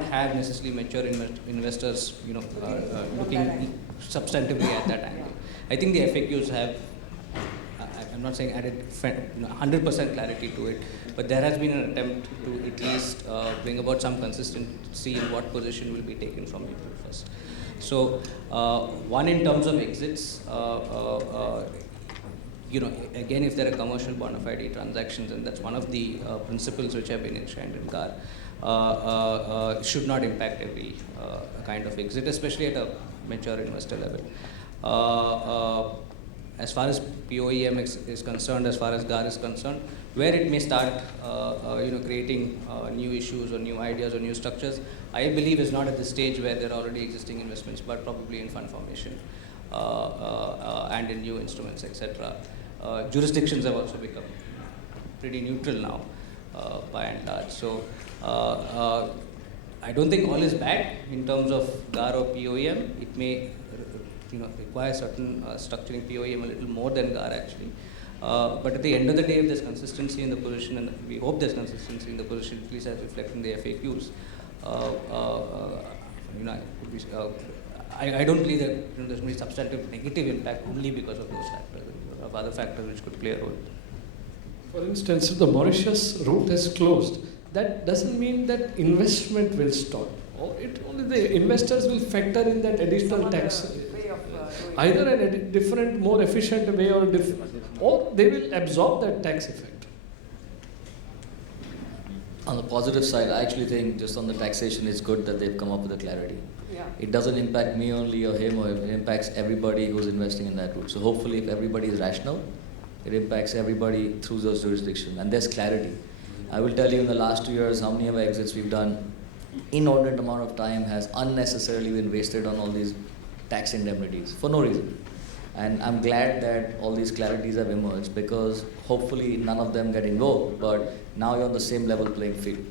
have necessarily mature investors, looking substantively at that angle. I think the FAQs have, I'm not saying added 100% clarity to it, but there has been an attempt to at least bring about some consistency in what position will be taken from people first. So, one, in terms of exits, again, if there are commercial bona fide transactions, and that's one of the principles which have been enshrined in GAR, should not impact every kind of exit, especially at a mature investor level. As far as POEM is concerned, as far as GAR is concerned, where it may start creating new issues or new ideas or new structures, I believe is not at the stage where there are already existing investments, but probably in fund formation and in new instruments, etc. Jurisdictions have also become pretty neutral now, by and large. So I don't think all is bad in terms of GAR or POEM. It may require certain structuring POEM a little more than GAR actually. But at the end of the day, if there's consistency in the position, and we hope there's consistency in the position, at least as reflected in the FAQs, I don't believe that there's going to be substantive negative impact only because of those factors, of other factors which could play a role. For instance, if the Mauritius route is closed, that doesn't mean that investment will stop. Or only the investors will factor in that additional tax. Either a different, more efficient way or they will absorb that tax effect. On the positive side, I actually think just on the taxation, it's good that they've come up with a clarity. Yeah. It doesn't impact me only or him, or it impacts everybody who's investing in that route. So hopefully, if everybody is rational, it impacts everybody through those jurisdictions, and there's clarity. I will tell you, in the last 2 years, how many of our exits we've done, inordinate amount of time has unnecessarily been wasted on all these tax indemnities for no reason. And I'm glad that all these clarities have emerged, because hopefully none of them get invoked, but now you're on the same level playing field.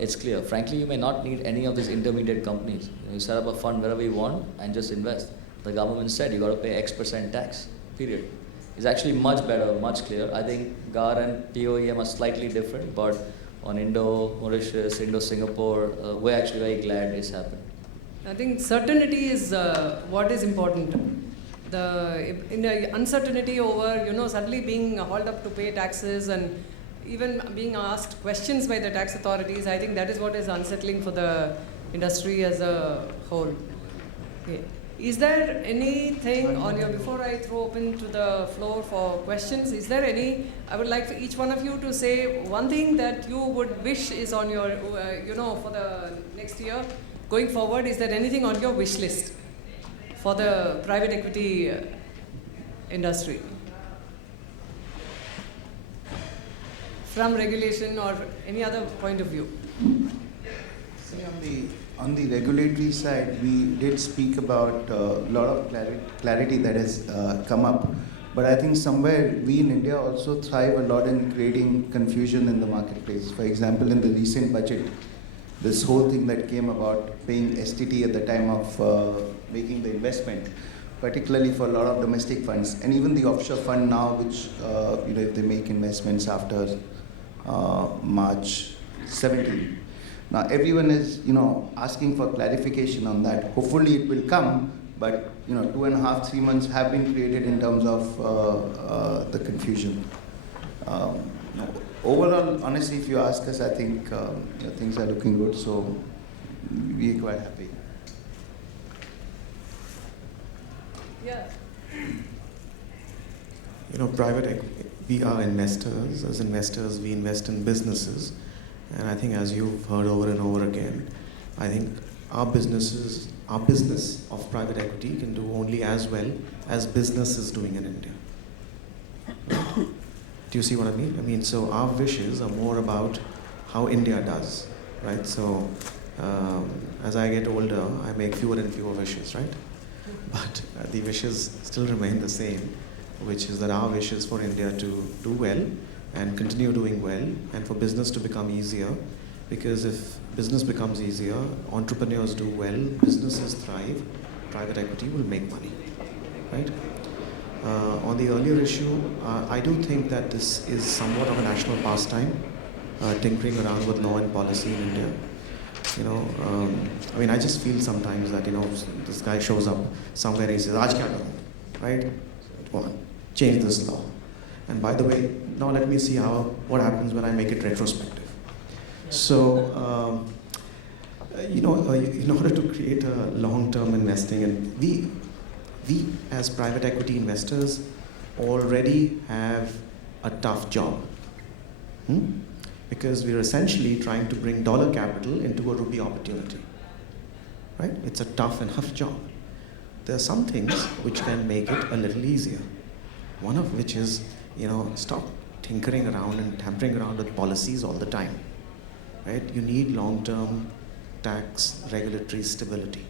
It's clear. Frankly, you may not need any of these intermediate companies. You set up a fund wherever you want and just invest. The government said you got to pay X% tax, period. It's actually much better, much clearer. I think GAR and POEM are slightly different, but on Indo-Mauritius, Indo-Singapore, we're actually very glad it's happened. I think certainty is what is important. In the uncertainty over, suddenly being hauled up to pay taxes and even being asked questions by the tax authorities, I think that is what is unsettling for the industry as a whole. Okay. Is there anything on your, before I throw open to the floor for questions, is there any, I would like for each one of you to say one thing that you would wish is on your, for the next year going forward. Is there anything on your wish list for the private equity industry? From regulation or any other point of view? See, on the regulatory side, we did speak about a lot of clarity that has come up. But I think somewhere we in India also thrive a lot in creating confusion in the marketplace. For example, in the recent budget, this whole thing that came about paying STT at the time of making the investment, particularly for a lot of domestic funds, and even the offshore fund now, which if they make investments after March 17. Now everyone is asking for clarification on that. Hopefully it will come, but 2.5, 3 months have been created in terms of the confusion. Overall, honestly, if you ask us, I think things are looking good, so we are quite happy. Yeah. We are investors. As investors, we invest in businesses. And I think, as you've heard over and over again, I think our business of private equity can do only as well as business is doing in India. Do you see what I mean? So our wishes are more about how India does, right? So as I get older, I make fewer and fewer wishes, right? But the wishes still remain the same, which is that our wish is for India to do well and continue doing well, and for business to become easier, because if business becomes easier, entrepreneurs do well, businesses thrive, private equity will make money, right? On the earlier issue, I do think that this is somewhat of a national pastime, tinkering around with law and policy in India. I just feel sometimes that, this guy shows up somewhere and he says, Aaj kya karu, right? Come on, change this law. And by the way, now let me see what happens when I make it retrospective. So, in order to create a long-term investing, and we as private equity investors already have a tough job. Because we're essentially trying to bring dollar capital into a rupee opportunity. Right? It's a tough enough job. there are some things which can make it a little easier. One of which is, stop tinkering around and tampering around with policies all the time, right? You need long-term tax regulatory stability.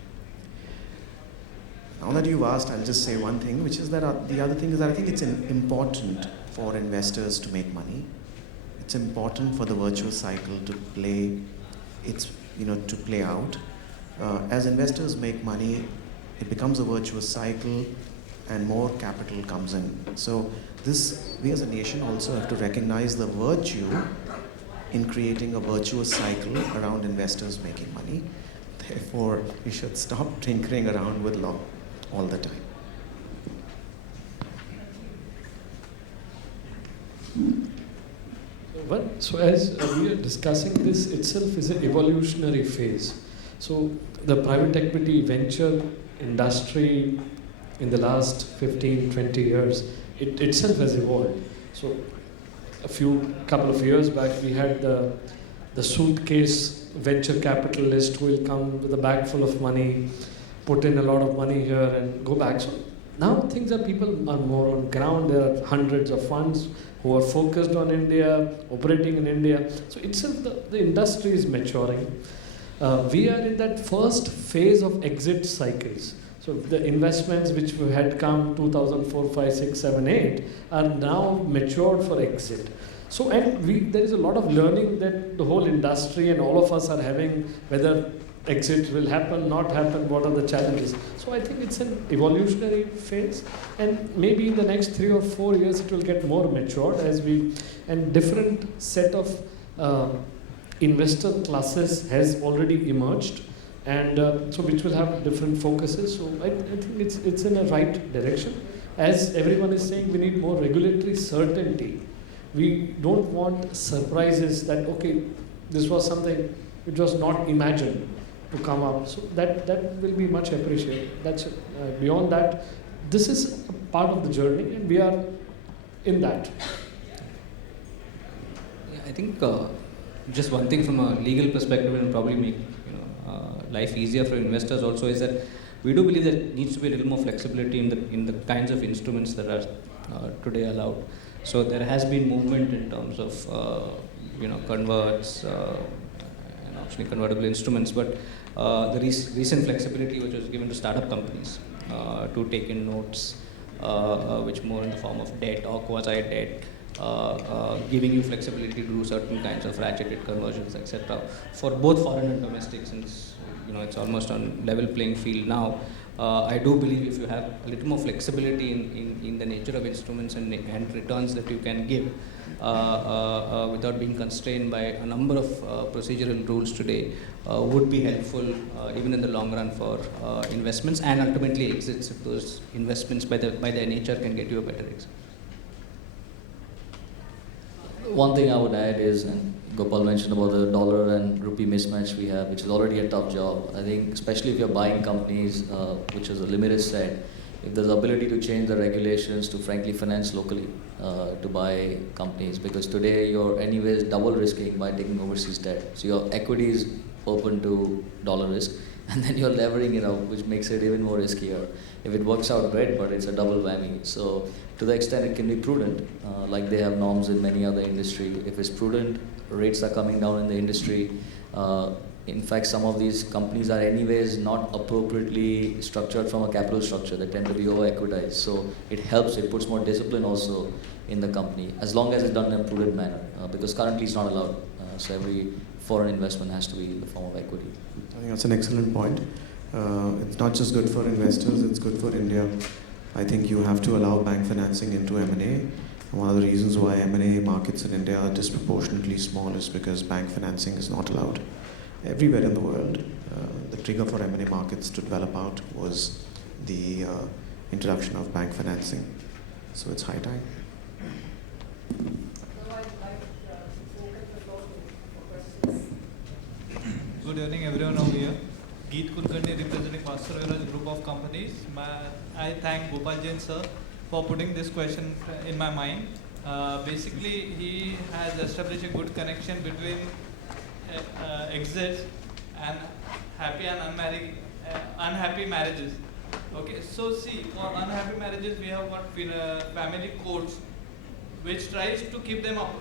Now that you've asked, I'll just say one thing, which is that the other thing is that I think it's important for investors to make money. It's important for the virtuous cycle to play out. As investors make money, it becomes a virtuous cycle and more capital comes in. So we as a nation also have to recognize the virtue in creating a virtuous cycle around investors making money. Therefore, we should stop tinkering around with law all the time. So as we are discussing, this itself is an evolutionary phase. So the private equity venture industry in the last 15, 20 years, it itself has evolved. So couple of years back, we had the suitcase venture capitalist who will come with a bag full of money, put in a lot of money here and go back. So now people are more on ground. There are hundreds of funds who are focused on India, operating in India. So itself the industry is maturing. We are in that first phase of exit cycles. So the investments which had come 2004, 5, 6, 7, 8 are now matured for exit. So there is a lot of learning that the whole industry and all of us are having, whether exit will happen, not happen, what are the challenges. So I think it's an evolutionary phase, and maybe in the next 3 or 4 years it will get more matured and different set of investor classes has already emerged, and so which will have different focuses. So I think it's in a right direction. As everyone is saying, we need more regulatory certainty. We don't want surprises that, okay, this was something which was not imagined to come up. So that will be much appreciated. That's it. Beyond that, this is a part of the journey, and we are in that. Yeah, I think just one thing from a legal perspective and probably make life easier for investors also is that we do believe that there needs to be a little more flexibility in the kinds of instruments that are today allowed. So there has been movement in terms of converts and optionally convertible instruments, but the recent flexibility which was given to startup companies to take in notes, which more in the form of debt or quasi-debt, giving you flexibility to do certain kinds of ratcheted conversions, etc. For both foreign and domestic, since it's almost on level playing field now. I do believe if you have a little more flexibility in the nature of instruments and returns that you can give without being constrained by a number of procedural rules today would be helpful even in the long run for investments and ultimately exits, if those investments by their nature can get you a better exit. One thing I would add is, and Gopal mentioned about the dollar and rupee mismatch we have, which is already a tough job. I think especially if you're buying companies, which is a limited set, if there's ability to change the regulations to frankly finance locally to buy companies, because today you're anyways double risking by taking overseas debt. So your equity is open to dollar risk, and then you're levering it out, which makes it even more riskier. If it works out great, but it's a double whammy. So to the extent it can be prudent, like they have norms in many other industry. If it's prudent, rates are coming down in the industry. In fact, some of these companies are anyways not appropriately structured from a capital structure. They tend to be over-equitized. So it helps, it puts more discipline also in the company, as long as it's done in a prudent manner, because currently it's not allowed. So every foreign investment has to be in the form of equity. I think that's an excellent point. It's not just good for investors, it's good for India. I think you have to allow bank financing into M&A. One of the reasons why M&A markets in India are disproportionately small is because bank financing is not allowed. Everywhere in the world, the trigger for M&A markets to develop out was the introduction of bank financing. So it's high time. Good evening, everyone over here. Geet Kulkarni representing Master Average Group of Companies. I thank Gopal Jain sir for putting this question in my mind. Basically, he has established a good connection between exits and happy and unhappy marriages. Okay, so see, for unhappy marriages, we have got family courts, which tries to keep them up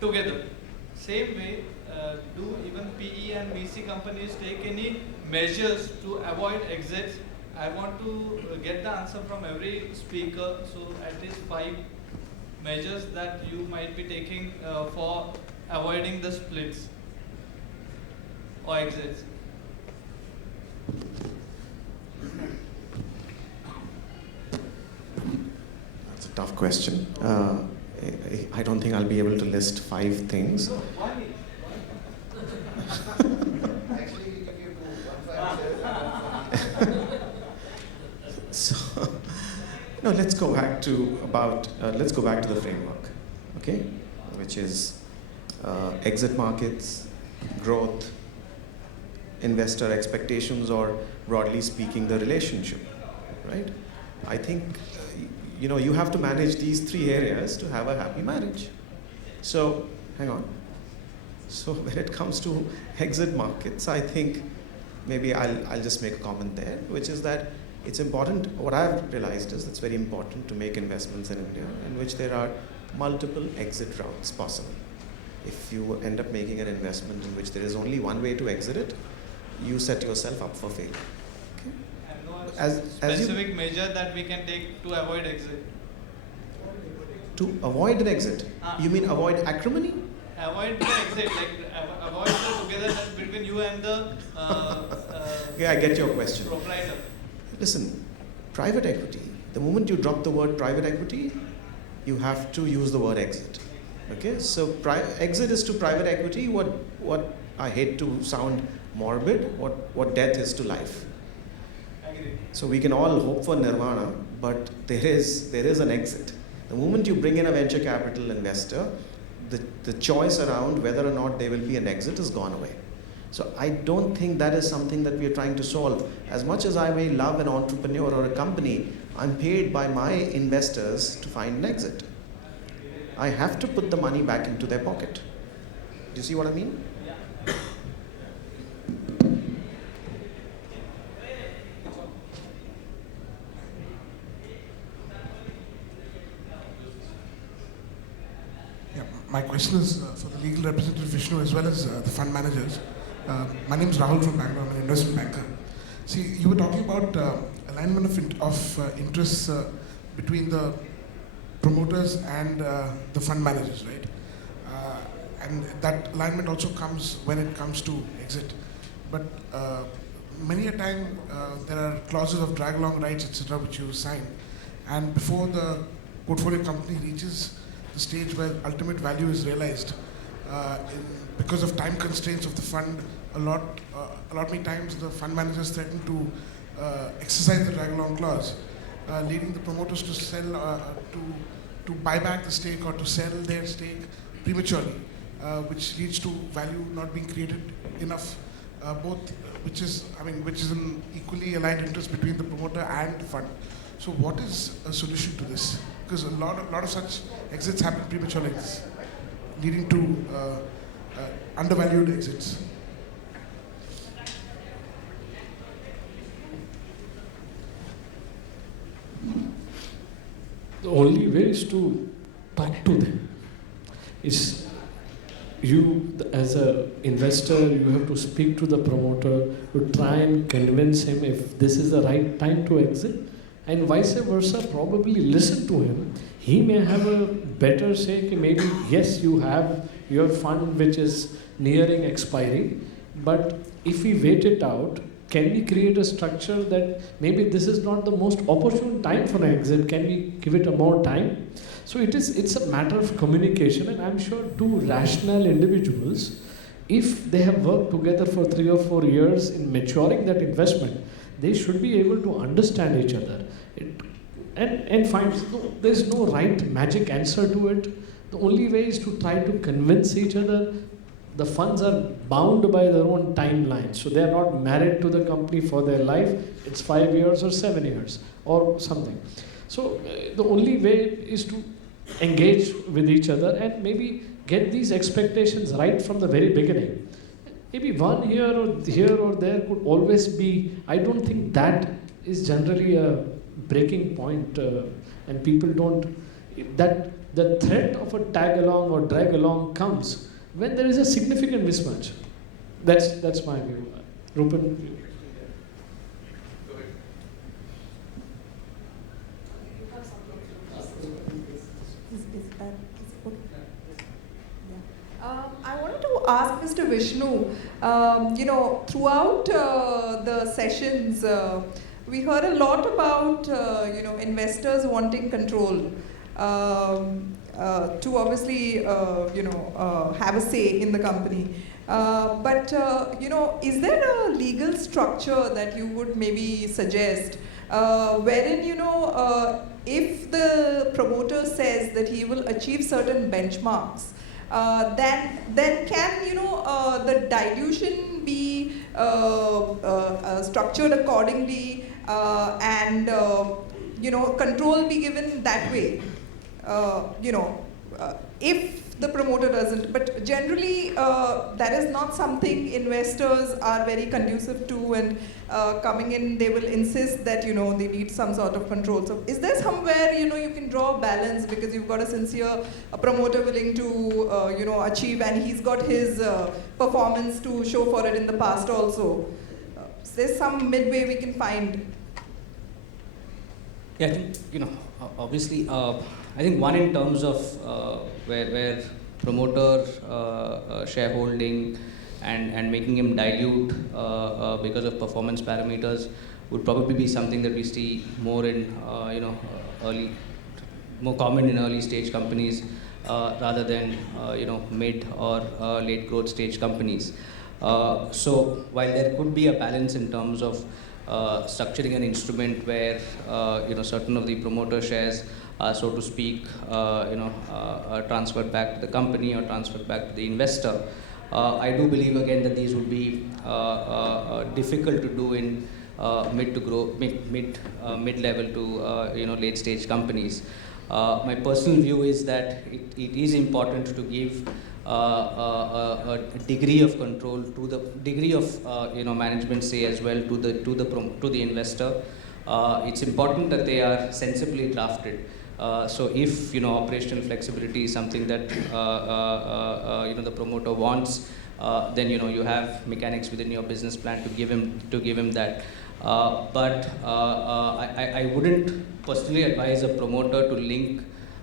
together. Same way, do even PE and VC companies take any measures to avoid exits? I want to get the answer from every speaker. So at least 5 measures that you might be taking for avoiding the splits or exits. That's a tough question. I don't think I'll be able to list 5 things. So, no, let's go back to the framework, okay, which is exit markets, growth, investor expectations, or broadly speaking, the relationship, right? I think you have to manage these 3 areas to have a happy marriage. So, hang on. So when it comes to exit markets, I think maybe I'll just make a comment there, which is that it's important. What I've realized is it's very important to make investments in India in which there are multiple exit routes possible. If you end up making an investment in which there is only one way to exit it, you set yourself up for failure. Okay? And no As you- specific measure that we can take to avoid exit. To avoid an exit, you mean avoid acrimony? Avoid the exit, like avoid the togetherness between you and the Okay, I get your question. proprietor. Listen, private equity, the moment you drop the word private equity, you have to use the word exit. Okay, so exit is to private equity what I hate to sound morbid, what death is to life. Agree. So we can all hope for nirvana, but there is an exit. The moment you bring in a venture capital investor, the choice around whether or not there will be an exit is gone away. So I don't think that is something that we are trying to solve. As much as I may love an entrepreneur or a company, I'm paid by my investors to find an exit. I have to put the money back into their pocket. Do you see what I mean? Yeah, my question is for the legal representative Vishnu as well as the fund managers. My name is Rahul from Bangalore. I'm an investment banker. See, you were talking about alignment of interests between the promoters and the fund managers, right? And that alignment also comes when it comes to exit. But many a time there are clauses of drag along rights, etc., which you sign, and before the portfolio company reaches the stage where ultimate value is realized, because of time constraints of the fund, a lot many times the fund managers threaten to exercise the drag along clause, leading the promoters to sell, to buy back the stake or to sell their stake prematurely, which leads to value not being created enough, which is an equally aligned interest between the promoter and the fund. So what is a solution to this? Because a lot of such exits happen prematurely like this, leading to undervalued exits. The only way is to talk to them. Is you, as an investor, you have to speak to the promoter to try and convince him if this is the right time to exit, and vice versa, probably listen to him. He may have a better say, maybe yes, you have your fund which is nearing expiry, but if we wait it out, can we create a structure that maybe this is not the most opportune time for an exit? Can we give it a more time? So it's a matter of communication, and I'm sure 2 rational individuals, if they have worked together for 3 or 4 years in maturing that investment, they should be able to understand each other and find, there's no right magic answer to it. The only way is to try to convince each other. The funds are bound by their own timeline, so they are not married to the company for their life. It's 5 years or 7 years or something. So the only way is to engage with each other and maybe get these expectations right from the very beginning. Maybe one here or there could always be, I don't think that is generally a breaking point, and people don't. That the threat of a tag along or drag along comes when there is a significant mismatch. That's my view. Rupan. I wanted to ask Mr. Vishnu, throughout the sessions, we heard a lot about, investors wanting control to obviously, have a say in the company. Is there a legal structure that you would maybe suggest wherein, if the promoter says that he will achieve certain benchmarks, then can the dilution be structured accordingly, and control be given that way? If the promoter doesn't, but generally that is not something investors are very conducive to, and coming in they will insist that they need some sort of control. So is there somewhere you can draw a balance, because you've got a sincere promoter willing to achieve, and he's got his performance to show for it in the past also. There's some midway we can find. Yeah, I think obviously I think one in terms of where promoter shareholding and making him dilute because of performance parameters would probably be something that we see more in more common in early stage companies rather than mid or late growth stage companies. So while there could be a balance in terms of structuring an instrument where certain of the promoter shares are, so to speak, transferred back to the company or transferred back to the investor. I do believe again that these would be difficult to do in mid-level to late stage companies. My personal view is that it is important to give a degree of control, to the degree of management say as well to the investor. It's important that they are sensibly drafted. So if operational flexibility is something that the promoter wants, then you have mechanics within your business plan to give him that. But I wouldn't personally advise a promoter to link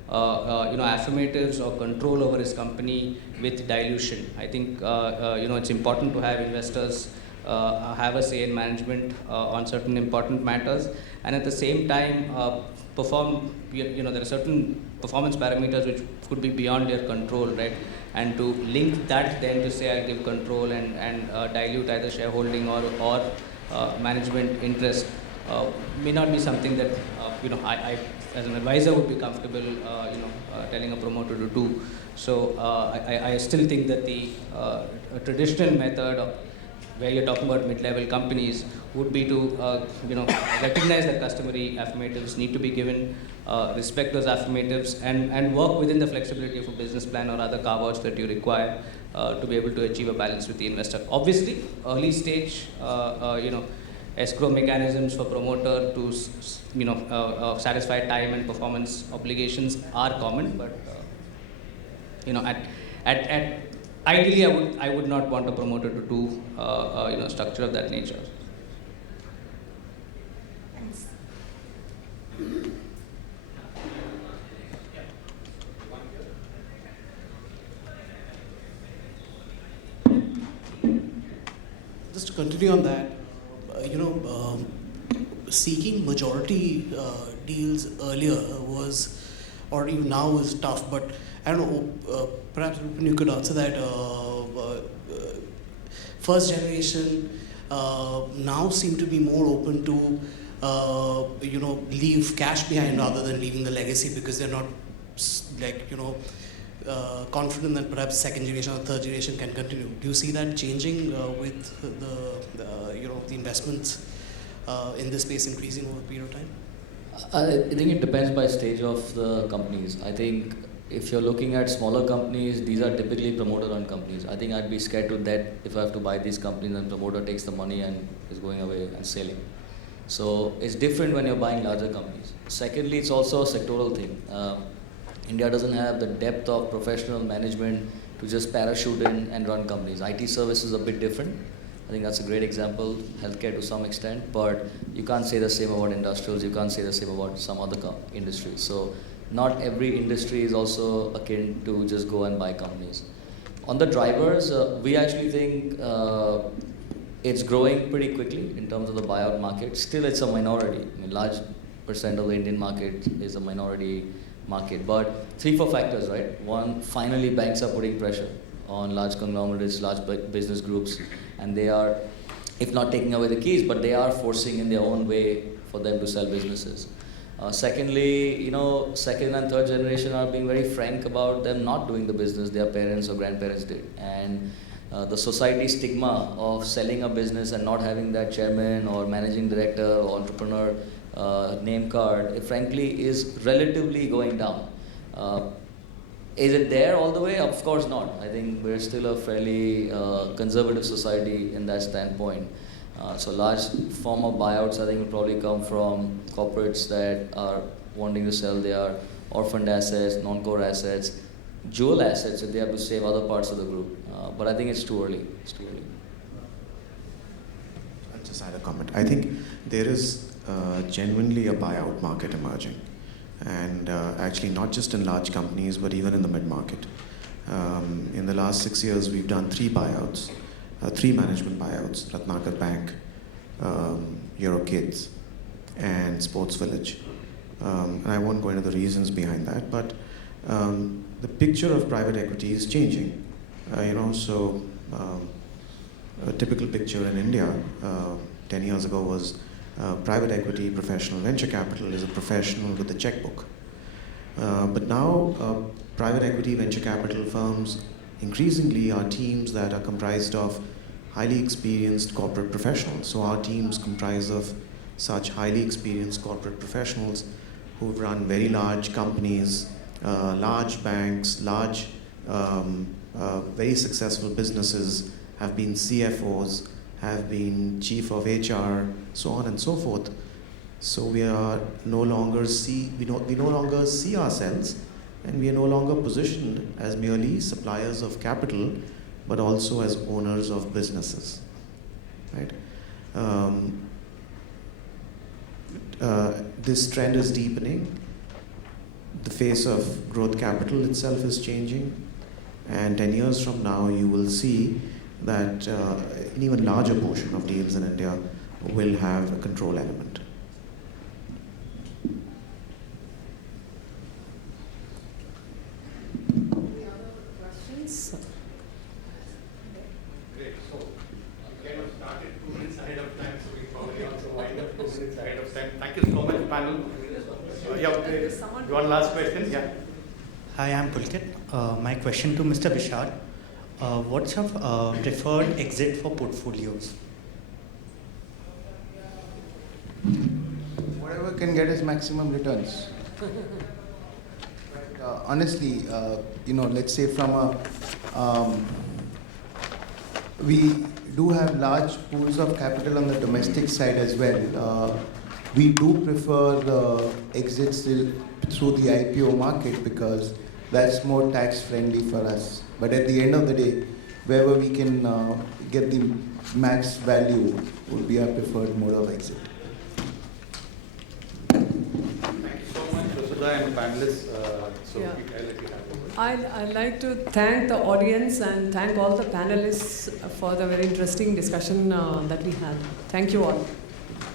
affirmatives or control over his company with dilution. I think it's important to have investors have a say in management on certain important matters, and at the same time perform. There are certain performance parameters which could be beyond their control, right? And to link that then to say I give control and dilute either shareholding or management interest may not be something that I as an advisor would be comfortable telling a promoter to do. So I still think that the traditional method of where you're talking about mid-level companies would be to recognize that customary affirmatives need to be given, respect those affirmatives, and work within the flexibility of a business plan or other carve-outs that you require to be able to achieve a balance with the investor. Obviously, early stage, escrow mechanisms for promoter to satisfy time and performance obligations are common, but ideally I would not want a promoter to do structure of that nature. Thanks. Just to continue on that, seeking majority deals earlier was, or even now is tough, but I don't know, perhaps Rupan, you could answer that. First generation now seem to be more open to, leave cash behind rather than leaving the legacy, because they're not confident that perhaps second generation or third generation can continue. Do you see that changing with the investments in this space increasing over a period of time? I think it depends by stage of the companies. I think if you're looking at smaller companies, these are typically promoter-run companies. I think I'd be scared to death if I have to buy these companies and promoter takes the money and is going away and selling. So it's different when you're buying larger companies. Secondly, it's also a sectoral thing. India doesn't have the depth of professional management to just parachute in and run companies. IT services is a bit different. I think that's a great example. Healthcare to some extent, but you can't say the same about industrials. You can't say the same about some other industries. So not every industry is also akin to just go and buy companies. On the drivers, we actually think it's growing pretty quickly in terms of the buyout market. Still, it's a minority. I mean, large percent of the Indian market is a minority market. But 3-4 factors, right? One, finally banks are putting pressure on large conglomerates, large business groups, and they are, if not taking away the keys, but they are forcing in their own way for them to sell businesses. Secondly, second and third generation are being very frank about them not doing the business their parents or grandparents did. And the society stigma of selling a business and not having that chairman or managing director or entrepreneur name card, frankly, is relatively going down. Is it there all the way? Of course not. I think we're still a fairly conservative society in that standpoint. So large form of buyouts, I think, will probably come from corporates that are wanting to sell their orphaned assets, non-core assets, jewel assets if they have to save other parts of the group. But I think it's too early. It's too early. I'll just add a comment. I think there is genuinely a buyout market emerging. And actually not just in large companies, but even in the mid-market. In the last 6 years, we've done 3 buyouts. 3 management buyouts, Ratnakar Bank, Eurokids, and Sports Village. And I won't go into the reasons behind that, but the picture of private equity is changing. So a typical picture in India 10 years ago was private equity professional. Venture capital is a professional with a checkbook. But now private equity venture capital firms increasingly are teams that are comprised of highly experienced corporate professionals. So our teams comprise of such highly experienced corporate professionals who've run very large companies, large banks, large, very successful businesses, have been CFOs, have been chief of HR, so on and so forth. So we are no longer we no longer see ourselves, and we are no longer positioned as merely suppliers of capital, but also as owners of businesses, right? This trend is deepening. The face of growth capital itself is changing, and 10 years from now, you will see that an even larger portion of deals in India will have a control element. Any other questions? Great. So we kind of started 2 minutes ahead of time, so we probably also wind up 2 minutes ahead of time. Thank you so much, panel. One last question. Yeah. Hi, I'm Pulkit. My question to Mr. Vishal. What's your preferred exit for portfolios? Whatever can get us maximum returns. Honestly, let's say from we do have large pools of capital on the domestic side as well. We do prefer the exits through the IPO market because that's more tax friendly for us. But at the end of the day, wherever we can get the max value would be our preferred mode of exit. Thank you so much, Vasudha and panelists. I'd like to thank the audience and thank all the panelists for the very interesting discussion that we had. Thank you all.